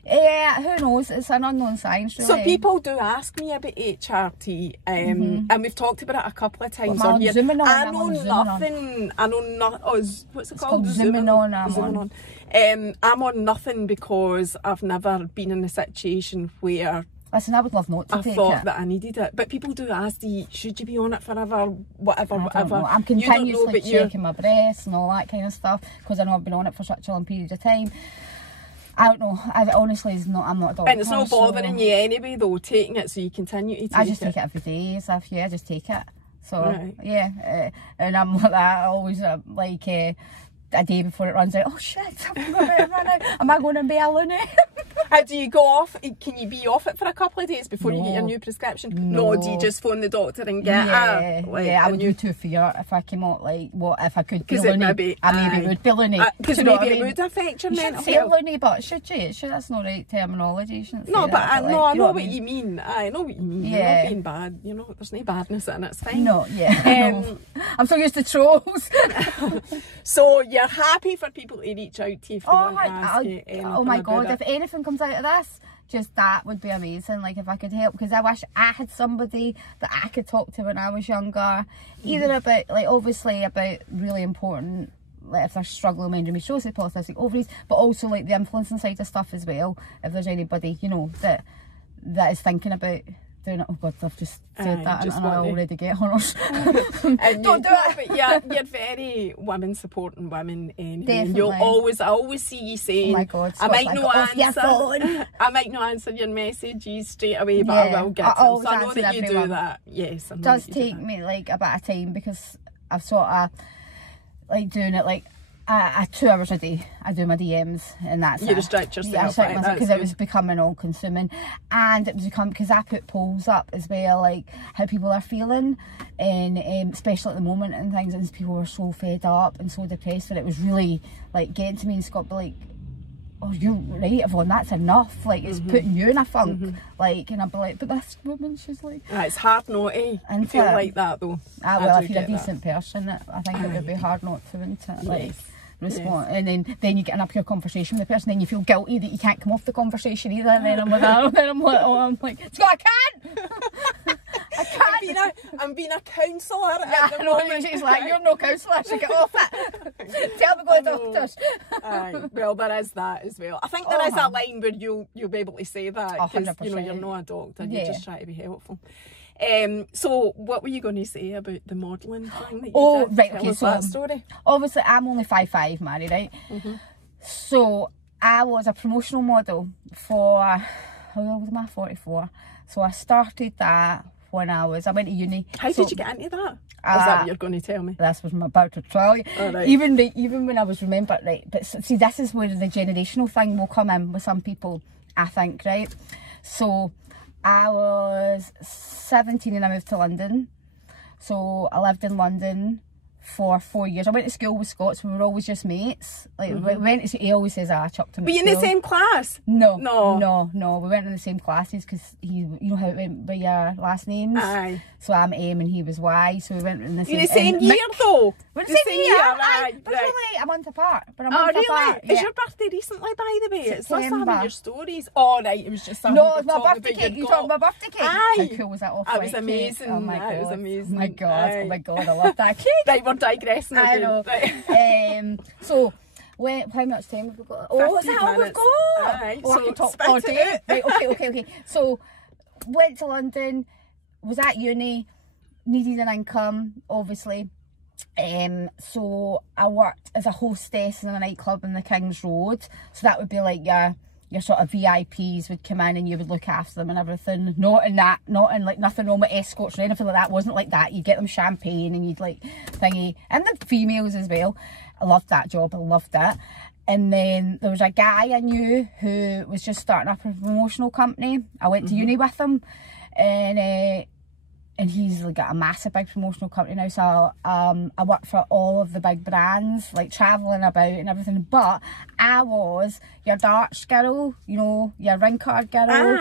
Yeah, who knows? It's an unknown science, really. So people do ask me about HRT, and we've talked about it a couple of times on here. I know nothing. What's it called? Zooming on. I'm on nothing because I've never been in a situation where. Listen, I would love not to take it. I thought that I needed it. But people do ask, should you be on it forever, whatever. I'm continuously checking my breasts and all that kind of stuff because I know I've been on it for such a long period of time. I don't know. Honestly, I'm not a doctor. And it's not bothering you anyway, though, taking it, so you continue to take it. I just take it every day. So I just take it. So, yeah. And I'm like that. I always, a day before it runs out, oh shit, am I going to be a loony? Do you go off? Can you be off it for a couple of days before you get your new prescription? No. Do you just phone the doctor and get I would do 2 for you if I came out, what if I could be loony? I maybe would be loony. Because maybe it would affect your mental health. You shouldn't say loony, but should you? That's not right terminology. No, but I know what you mean. I know what you mean. You're not being bad. There's no badness in it. It's fine. No, no. I'm so used to trolls. So you're happy for people to reach out to you if they want to ask you anything. Oh my God, if anything comes out of this, just that would be amazing. Like if I could help, because I wish I had somebody that I could talk to when I was younger, either about, obviously about really important, if they're struggling with endometriosis, polycystic ovaries, but also like the influencing side of stuff as well. If there's anybody, that is thinking about doing it. Oh God, I've just said that and I already get honours. Don't do it. But you're very women supporting women, and I always see you saying, oh my God, I might not answer your messages straight away, but I will get to them. So I know that you do that. Yes, it does take me a bit of time because I've sort of doing it 2 hours a day. I do my DMs and that's you restrict yourself because it was becoming all consuming, and it was because I put polls up as well, how people are feeling, and especially at the moment and things, and people were so fed up and so depressed, and it was really getting to me, and Scott be oh, you're right, Yvonne, that's enough, it's putting you in a funk, and I'd be like, but this woman, she's like... it's hard not to feel like that, though. Well, if you're a decent person, I think it would be hard not to, wouldn't it? Respond, and then you get in a pure conversation with the person, then you feel guilty that you can't come off the conversation either, and then I'm like, Scott, I can't! I can't! I'm being a counsellor at the moment. She's like, you're no counsellor, so get off it. Tell me go to doctors. Well, there is that as well. I think there is a line where you'll be able to say that, because you're not a doctor, you just try to be helpful. So what were you going to say about the modelling thing that you did? Tell us that story. Obviously I'm only 5'5", Mary, right? So I was a promotional model for, how old am I? 44. So I started that when I went to uni. How did you get into that? Is that what you're going to tell me? This was about to tell you. Right. Even when I was but see, this is where the generational thing will come in with some people, I think, right? So I was 17 and I moved to London. So I lived in London for 4 years. I went to school with Scots. We were always just mates. We went to, he always says, I chucked him. Were you in the same class? No. We weren't in the same classes because you know how it went by your last names. Aye. So I'm M and he was Y. So we went in the same. In the same year though. We're the same year. Aye. But really, a month apart. But a month apart. Is your birthday recently, by the way? It's not some of your stories. Oh right, it was just something. No, it's my birthday cake. You talking about my birthday cake? Aye. How cool was that? That was amazing. Oh my God. It was amazing. Oh my God. Oh my God. I love that cake. Right, we're digressing. I know. So, how much time have we got? Oh, is that all we've got? Aye. Oh, I can talk all day. Right, okay. So, went to London, was at uni, needed an income, obviously. So, I worked as a hostess in a nightclub in the King's Road. So, that would be like your sort of VIPs would come in and you would look after them and everything. Not in nothing wrong with escorts or anything like that. It wasn't like that. You'd get them champagne and you'd thingy. And the females as well. I loved that job. I loved it. And then there was a guy I knew who was just starting up a promotional company. I went to uni with him. And and he's like got a massive big promotional company now, so I work for all of the big brands, like travelling about and everything. But I was your darts girl, you know, your ring card girl, your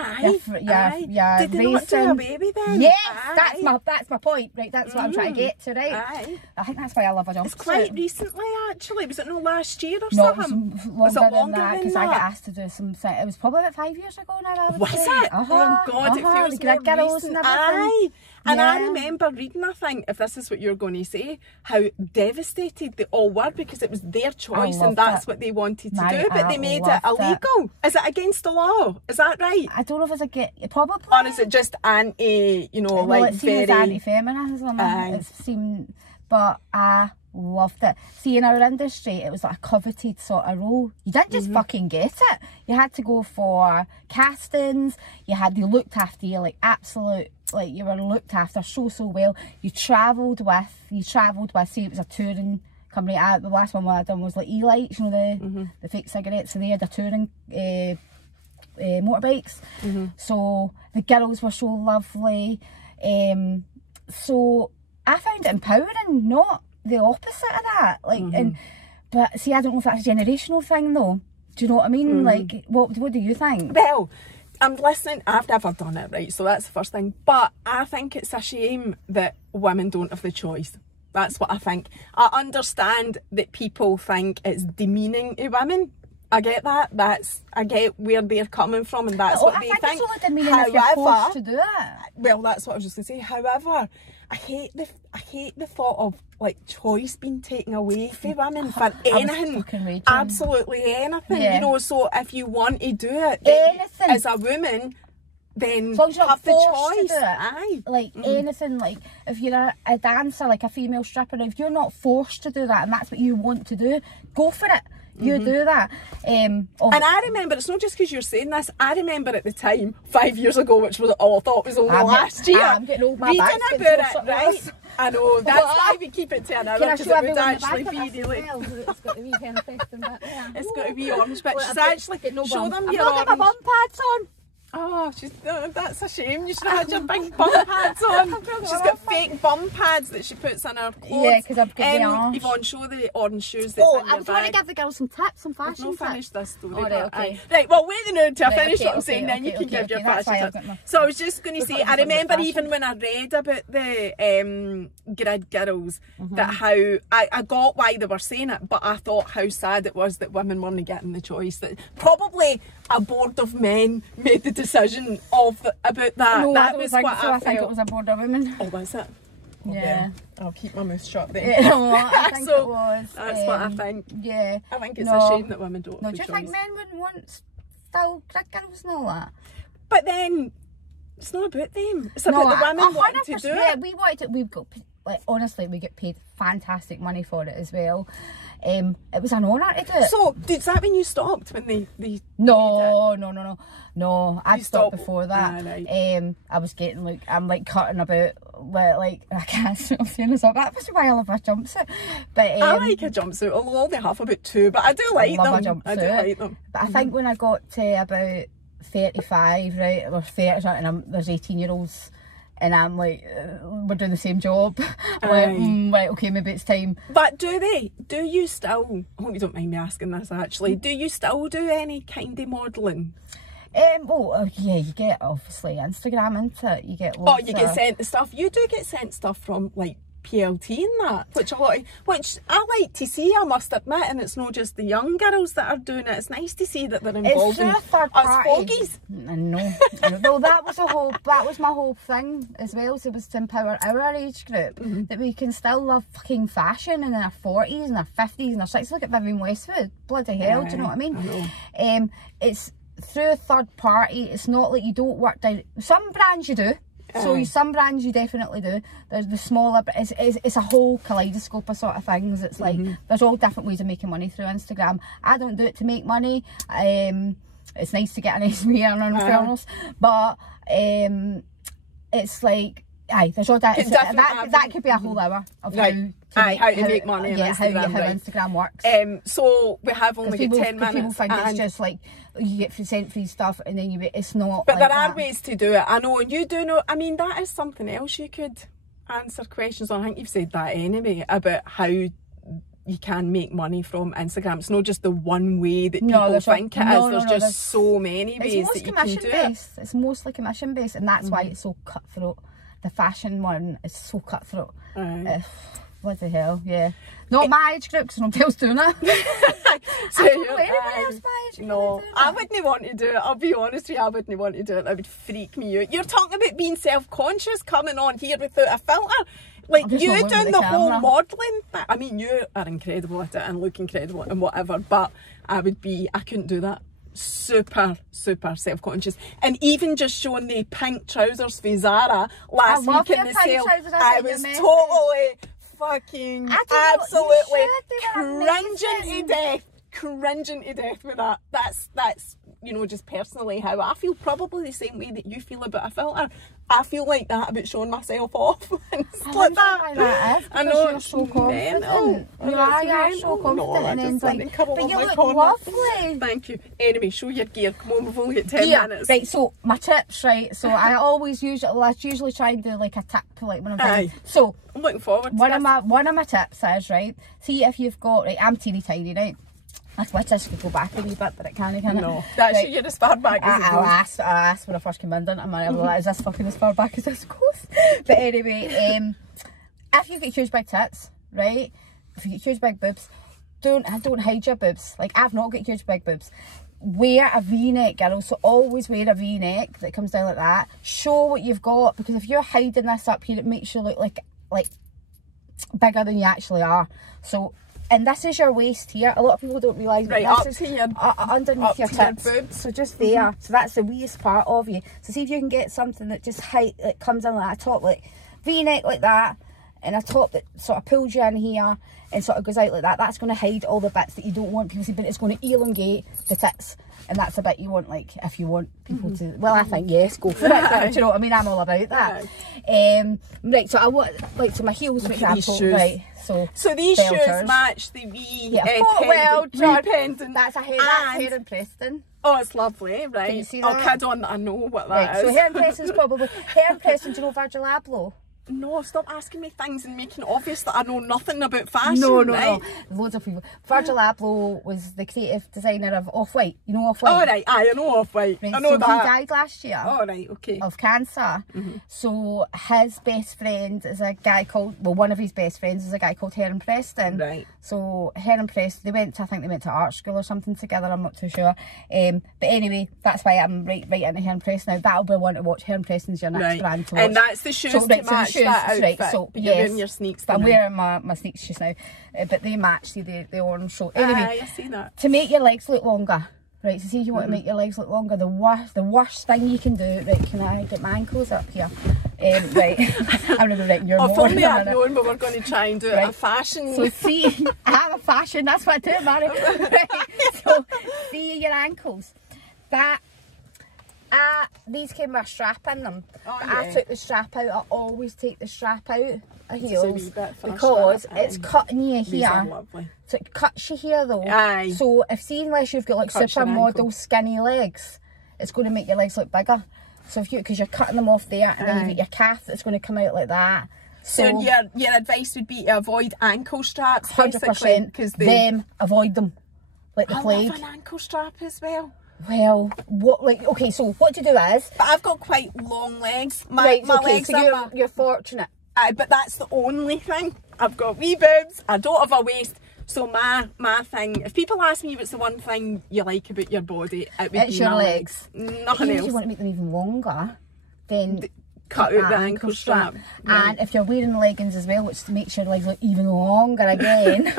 Did they not do a baby then? Yes, that's my point, right? That's what I'm trying to get to, right? I think that's why I love a jumpsuit. It's quite recently, actually. Was it not last year or something? Was it longer than that? Because I got asked to do some. It was probably about 5 years ago now. Was it? Oh God, it feels more recent. Aye. And I remember reading, I think, if this is what you're going to say, how devastated they all were because it was their choice and that's what they wanted to do, but they made it illegal. Is it against the law? Is that right? I don't know if it's probably. Or is it just anti, you know, well, like it seems anti-feminism. It seemed, but I loved it. See, in our industry, it was like a coveted sort of role. You didn't just fucking get it. You had to go for castings. They looked after you like absolute. Like you were looked after so well. You travelled with, say it was a touring company. The last one I done was like E-Lights, you know, the fake cigarettes, and they had a touring motorbikes. So the girls were so lovely. So I found it empowering, not the opposite of that. Like, but see, I don't know if that's a generational thing though. Do you know what I mean? Like, what do you think? Well, I'm listening, I've never done it, right, so that's the first thing, but I think it's a shame that women don't have the choice. That's what I think. I understand that people think it's demeaning to women. I get that. I get where they're coming from, and that's what they think. I think it's only demeaning if you're forced to do it. Well, that's what I was just going to say. However, I hate the thought of like choice being taken away from women for anything, absolutely anything. You know, so if you want to do it as a woman, then as you have the choice. Aye. Like anything, like if you're a dancer, like a female stripper, if you're not forced to do that and that's what you want to do, go for it. You do that. And I remember, it's not just because you're saying this, I remember at the time, 5 years ago, which was all I thought was only last year, I'm getting old, my reading about it, right? I know, that's why we keep it to an hour, because it would actually be really... It's got to be It's got to be orange, but she's actually... Show them your orange. I've got my bum pads on. Oh, that's a shame. You should have had your big bum pads on. She's got fake bum pads that she puts in her clothes. Yeah, because I've got the arms. Yvonne, show the orange shoes that's in your bag. I was going to give the girls some tips, some fashion tips. I've not finished this story. Oh, right, okay. Right, well, wait a minute till I finish what I'm saying, then you can give your fashion tips. So I was just going to say, I remember even when I read about the grid girls, that how, I got why they were saying it, but I thought how sad it was that women weren't getting the choice. That probably a board of men made the decision about that. No, that was what I think it was a board of women. Oh, was it? Oh, yeah. I'll keep my mouth shut then. Yeah, well, I think so, it was. That's what I think. Yeah. I think it's a shame that women don't have the do you choice. think men wouldn't want still grid girls and all that? But then, it's not about them. It's about the women wanting to do it. Yeah, we wanted to, we've got, like, honestly, we get paid fantastic money for it as well. It was an honour to do it. So, does that mean you stopped when they No, I'd stopped before that. Ah, right. I was getting like, I'm like cutting about, like I can't stop feeling this up. That was why I love a jumpsuit. But I like a jumpsuit, although I only have about two, but I do like them. I do like them. But I think when I got to about 35, right, or 30, and there's 18-year-olds, and I'm like, we're doing the same job. Right, okay, maybe it's time. But do you still, I hope you don't mind me asking this actually, do you still do any kind of modelling? Well, yeah, you get obviously Instagram into it. You get loads get sent the stuff. You do get sent stuff from like PLT and that, which I like to see, I must admit, and it's not just the young girls that are doing it. It's nice to see that they're involved in us fogies. No, well, that was my whole thing as well. So it was to empower our age group that we can still love fucking fashion in our 40s and our 50s and our 60s. Look at Vivienne Westwood, bloody hell, do you know what I mean? I know. It's through a third party. It's not like you don't work down. Some brands you do. So some brands you definitely do. There's the smaller, but it's a whole kaleidoscope of sort of things. It's like there's all different ways of making money through Instagram. I don't do it to make money. It's nice to get an SME in fairness, but it's like Aye, there's all that. That could be a whole hour of how to make money on Instagram. How Instagram works. So we have only got 10 minutes. People think it's just like you get sent free stuff and then it's not. But like there are ways to do it. I know, and you do know. I mean, that is something else you could answer questions on. I think you've said that anyway about how you can make money from Instagram. It's not just the one way that people think it is. There's just so many ways that you can do it. It's mostly commission based, and that's why it's so cutthroat. The fashion one is so cutthroat. What the hell, yeah. Not my age group, because nobody else doing it. So I don't know anyone else my age group. No, I wouldn't want to do it. I'll be honest with you, I wouldn't want to do it. That would freak me out. You're talking about being self-conscious coming on here without a filter. Like, you doing the whole modelling thing. I mean, you are incredible at it and look incredible and whatever, but I couldn't do that. Super self-conscious. And even just showing the pink trousers for Zara last week in the sale, I was totally fucking absolutely cringing to death with that. That's you know, just personally how I feel, probably the same way that you feel about a filter. I feel like that about showing myself off and stuff like that. I know, you're so confident. You're so confident, and then like, but you look lovely. Thank you. Anyway, show your gear. Come on, we've only got 10 minutes. Right, so my tips, right? So I usually try and do like a tip, like when I'm doing. So I'm looking forward to one of my tips is, right, see if you've got, right, I'm teeny tiny, right? I wish this could go back a wee bit, but it can't. No, that's right. You're as far back as it goes. I asked when I first came in, didn't I? I'm like, is this fucking as far back as this goes? But anyway, if you've got huge big tits, right? If you get huge big boobs, don't hide your boobs. Like, I've not got huge big boobs. Wear a V-neck, girl. So always wear a V-neck that comes down like that. Show what you've got, because if you're hiding this up here, it makes you look like bigger than you actually are. So. And this is your waist here. A lot of people don't realise, right, this is underneath your tits. So just there. So that's the weakest part of you. So see if you can get something that just comes in like a top, like V-neck like that, and a top that sort of pulls you in here and sort of goes out like that. That's going to hide all the bits that you don't want people to see, but it's going to elongate the tits. And that's a bit you want, like, if you want people to, well, I think, yes, go for it. But, do you know what I mean? I'm all about that. Right, so I want, like, so my heels, for example, right. So these shoes match the wee pendant. That's hair and Preston. Oh, it's lovely, right? Can you see that? I'll kid on that I know what that is. So hair and Preston's probably, hair and Preston, do you know Virgil Abloh? No, stop asking me things and making it obvious that I know nothing about fashion. No. Loads of people. Virgil Abloh was the creative designer of Off-White. You know Off-White? Oh, right. I know Off-White. Right, I know that. He died last year. Oh, right, okay. Of cancer. So his best friend is a guy called, well, one of his best friends is a guy called Heron Preston. Right. So Heron Preston, I think they went to art school or something together, I'm not too sure. But anyway, that's why I'm right into Heron Preston now. That'll be one to watch. Heron Preston's your next brand to watch. And that's the shoes to match that outfit. Right, so but you're wearing your sneaks. But I'm wearing my sneaks just now. But they match, see, the orange. So anyway, I see that. To make your legs look longer, right, so see if you want to make your legs look longer, the worst thing you can do, right, can I get my ankles up here? Right, I'm going to be writing your more. If only I'd known, but we're going to try and do a fashion. So see, I have a fashion, that's what I do, Mary. Right, so see your ankles. These came with a strap in them. I took the strap out. I always take the strap out of heels because it's cutting you here. So it cuts you here though. So unless you've got like supermodel skinny legs, it's going to make your legs look bigger. So because you're cutting them off there, and then you've got your calf that's going to come out like that. So your advice would be to avoid ankle straps, 100%. Because avoid them like the plague. I love an ankle strap as well. Well, okay, so what to do is... But I've got quite long legs. My legs so you're fortunate. But that's the only thing. I've got wee boobs, I don't have a waist. So my thing, if people ask me what's the one thing you like about your body, it would be your legs. Nothing else. If you want to make them even longer, then... Cut out the ankle strap. And if you're wearing leggings as well, which makes your legs look even longer again,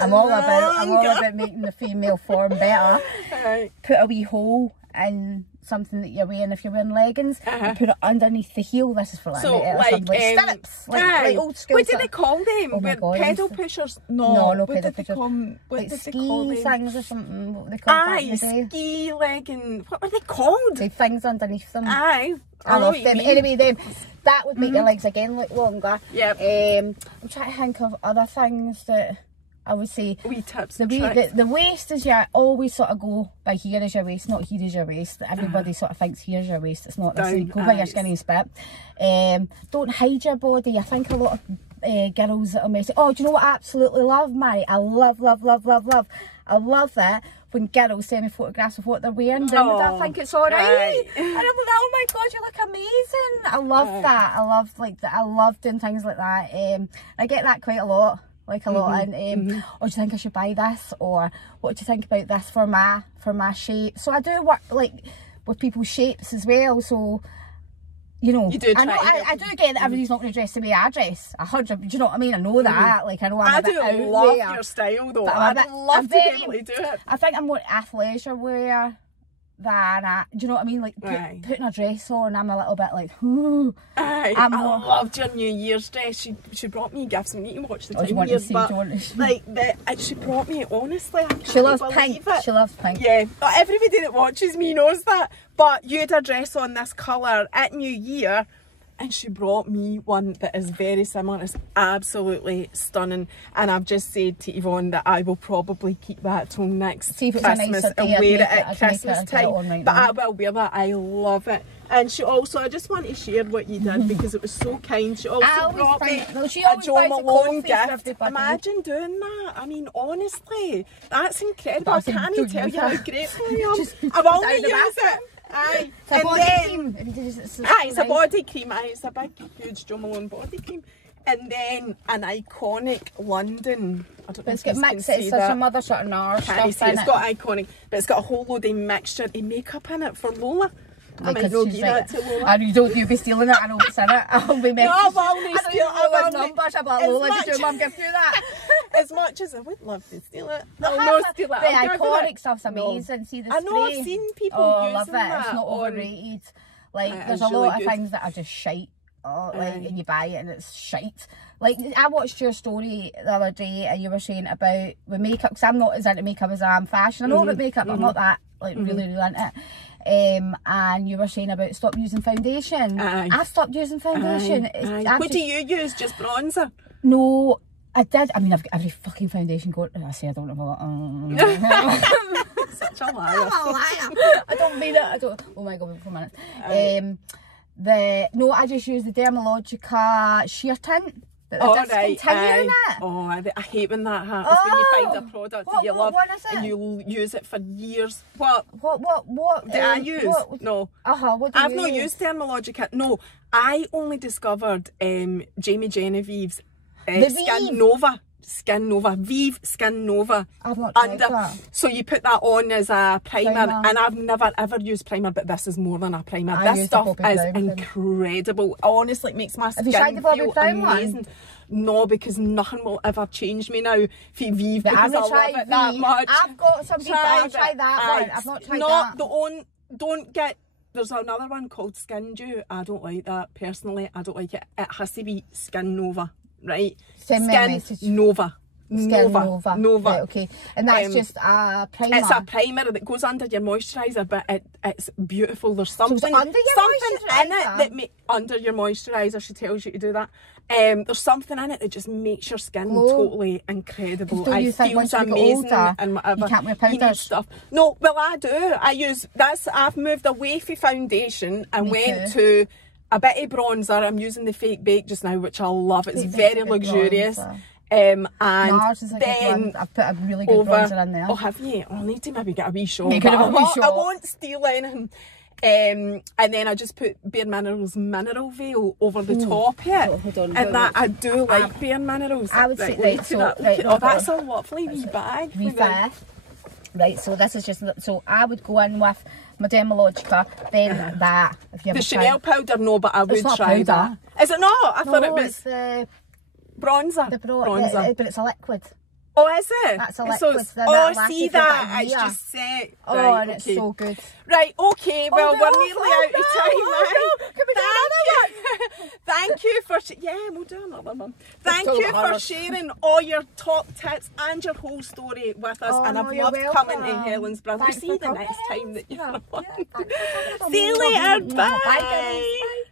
I'm all about making the female form better. Put a wee hole in something that you're wearing. If you're wearing leggings, and put it underneath the heel. This is for like stirrups, like old school. What do they call them? Oh my God, pedal pushers? No, pedal pushers. What did ski they call them? things or something. What were they called? Ski legging. What were they called? They things underneath them. I love them. Anyway, that would make your legs again look longer. Yep. I'm trying to think of other things that I would say. Wee tips. The waist is always sort of go by here is your waist, not here is your waist. Everybody sort of thinks here's your waist. It's not the same. Go by your skinniest bit. Don't hide your body. I think a lot of girls that are messy. Oh, do you know what I absolutely love, Mary? I love that when girls send me photographs of what they're wearing. Then I think it's alright. And I'm like, oh my god, you look amazing. I love that. I love doing things like that. I get that quite a lot. Like a lot, and oh, do you think I should buy this, or what do you think about this for my shape? So I do work like with people's shapes as well. So you know, I do get that everybody's not going to dress the way I dress. 100, do you know what I mean? I know that. Like I know I'm a bit out there. I do love your style though. I'd love to be able to do it. I think I'm more athleisure wear than do you know what I mean? Like putting a dress on, I'm a little bit like, ooh. I loved your New Year's dress. She brought me gifts. We need to watch the time. She brought me, honestly, she loves pink. She loves pink. Yeah, but everybody that watches me knows that. But you had a dress on this colour at New Year, and she brought me one that is very similar. It's absolutely stunning, and I've just said to Yvonne that I will probably keep that till next Christmas and wear it at Christmas time. But I will wear that. I love it. And she also, I just want to share what you did because it was so kind. She also brought me a Jo Malone gift. Imagine doing that. I mean, honestly, that's incredible. I can't tell you how grateful I am. I will only use it. Aye, it's a body cream. It's a big, huge Jo Malone body cream. And then an iconic London. I don't know if you can see that. Some other sort of NARS stuff in it. It's got iconic, but it's got a whole load of mixture of makeup in it for Lola. I might go give that to Lola. And you'll be stealing it. I know what's in it. I'll be messaging. No, I will steal it. Numbers about Lola. Did your mum give you that? As much as I would love to steal it, I'll not steal it. The iconic stuff's amazing. See the spray. I know, I've seen people using that. It's not overrated. Like there's a lot of things that are just shite. And you buy it and it's shite. Like I watched your story the other day and you were saying about with makeup, because I'm not as into makeup as I am fashion. I know about makeup, but I'm not that really into it. And you were saying about stop using foundation. I stopped using foundation. What do you use? Just bronzer? No, I did. I mean, I've got every fucking foundation going. I say I don't have a lot. Such a liar. I'm a liar. I don't mean it. I don't. Oh my god, wait for a minute. No, I just use the Dermalogica sheer tint. Oh, I hate when that happens. When you find a product that you love and you use it for years. What did I use? No. I've not used Dermalogica. No, I only discovered Jamie Genevieve's Skin Nova, Vive Skin Nova. I've not tried that. So you put that on as a primer, and I've never ever used primer, but this is more than a primer. This stuff is incredible. Honestly, it makes my skin feel amazing. No, because nothing will ever change me now for Vive because I love it that much. I've got some people, I'll try that one. I've not tried that. Don't get, there's another one called Skin Dew. I don't like that personally. I don't like it. It has to be Skin Nova. Right, Skin Nova. Right, okay, and that's just a primer. It's a primer that goes under your moisturiser, but it's beautiful. There's something in it that under your moisturiser. She tells you to do that. There's something in it that just makes your skin totally incredible. It feels amazing and whatever. You can't wear powders. Stuff. No, well I do. I use that's. I've moved away from foundation and went to a bit of bronzer. I'm using the Fake Bake just now, which I love. It's very luxurious. And NARS is a good one. I've put a really good bronzer in there. Oh, have you? I'll need to maybe get a wee shot. I won't steal anything. And then I just put Bare Minerals Mineral Veil over the top here. And that I do like Bare Minerals. I would say that's a lovely wee bag. Right, so this is just, so I would go in with my Dermalogica, then that. If you the Chanel powder, no, but I would try that. Is it not? I thought it was bronzer. Bronzer. But it's a liquid. Oh, is it? That's a liquid. See that? It's just set. Oh, and it's so good. Right, okay, well, we're nearly out of time. Can we do another one? Thank you for, we'll do another one. Thank you for sharing all your top tips and your whole story with us. And I've loved coming to Helen's Brothers. See you the next time that you're on. See you later. Bye.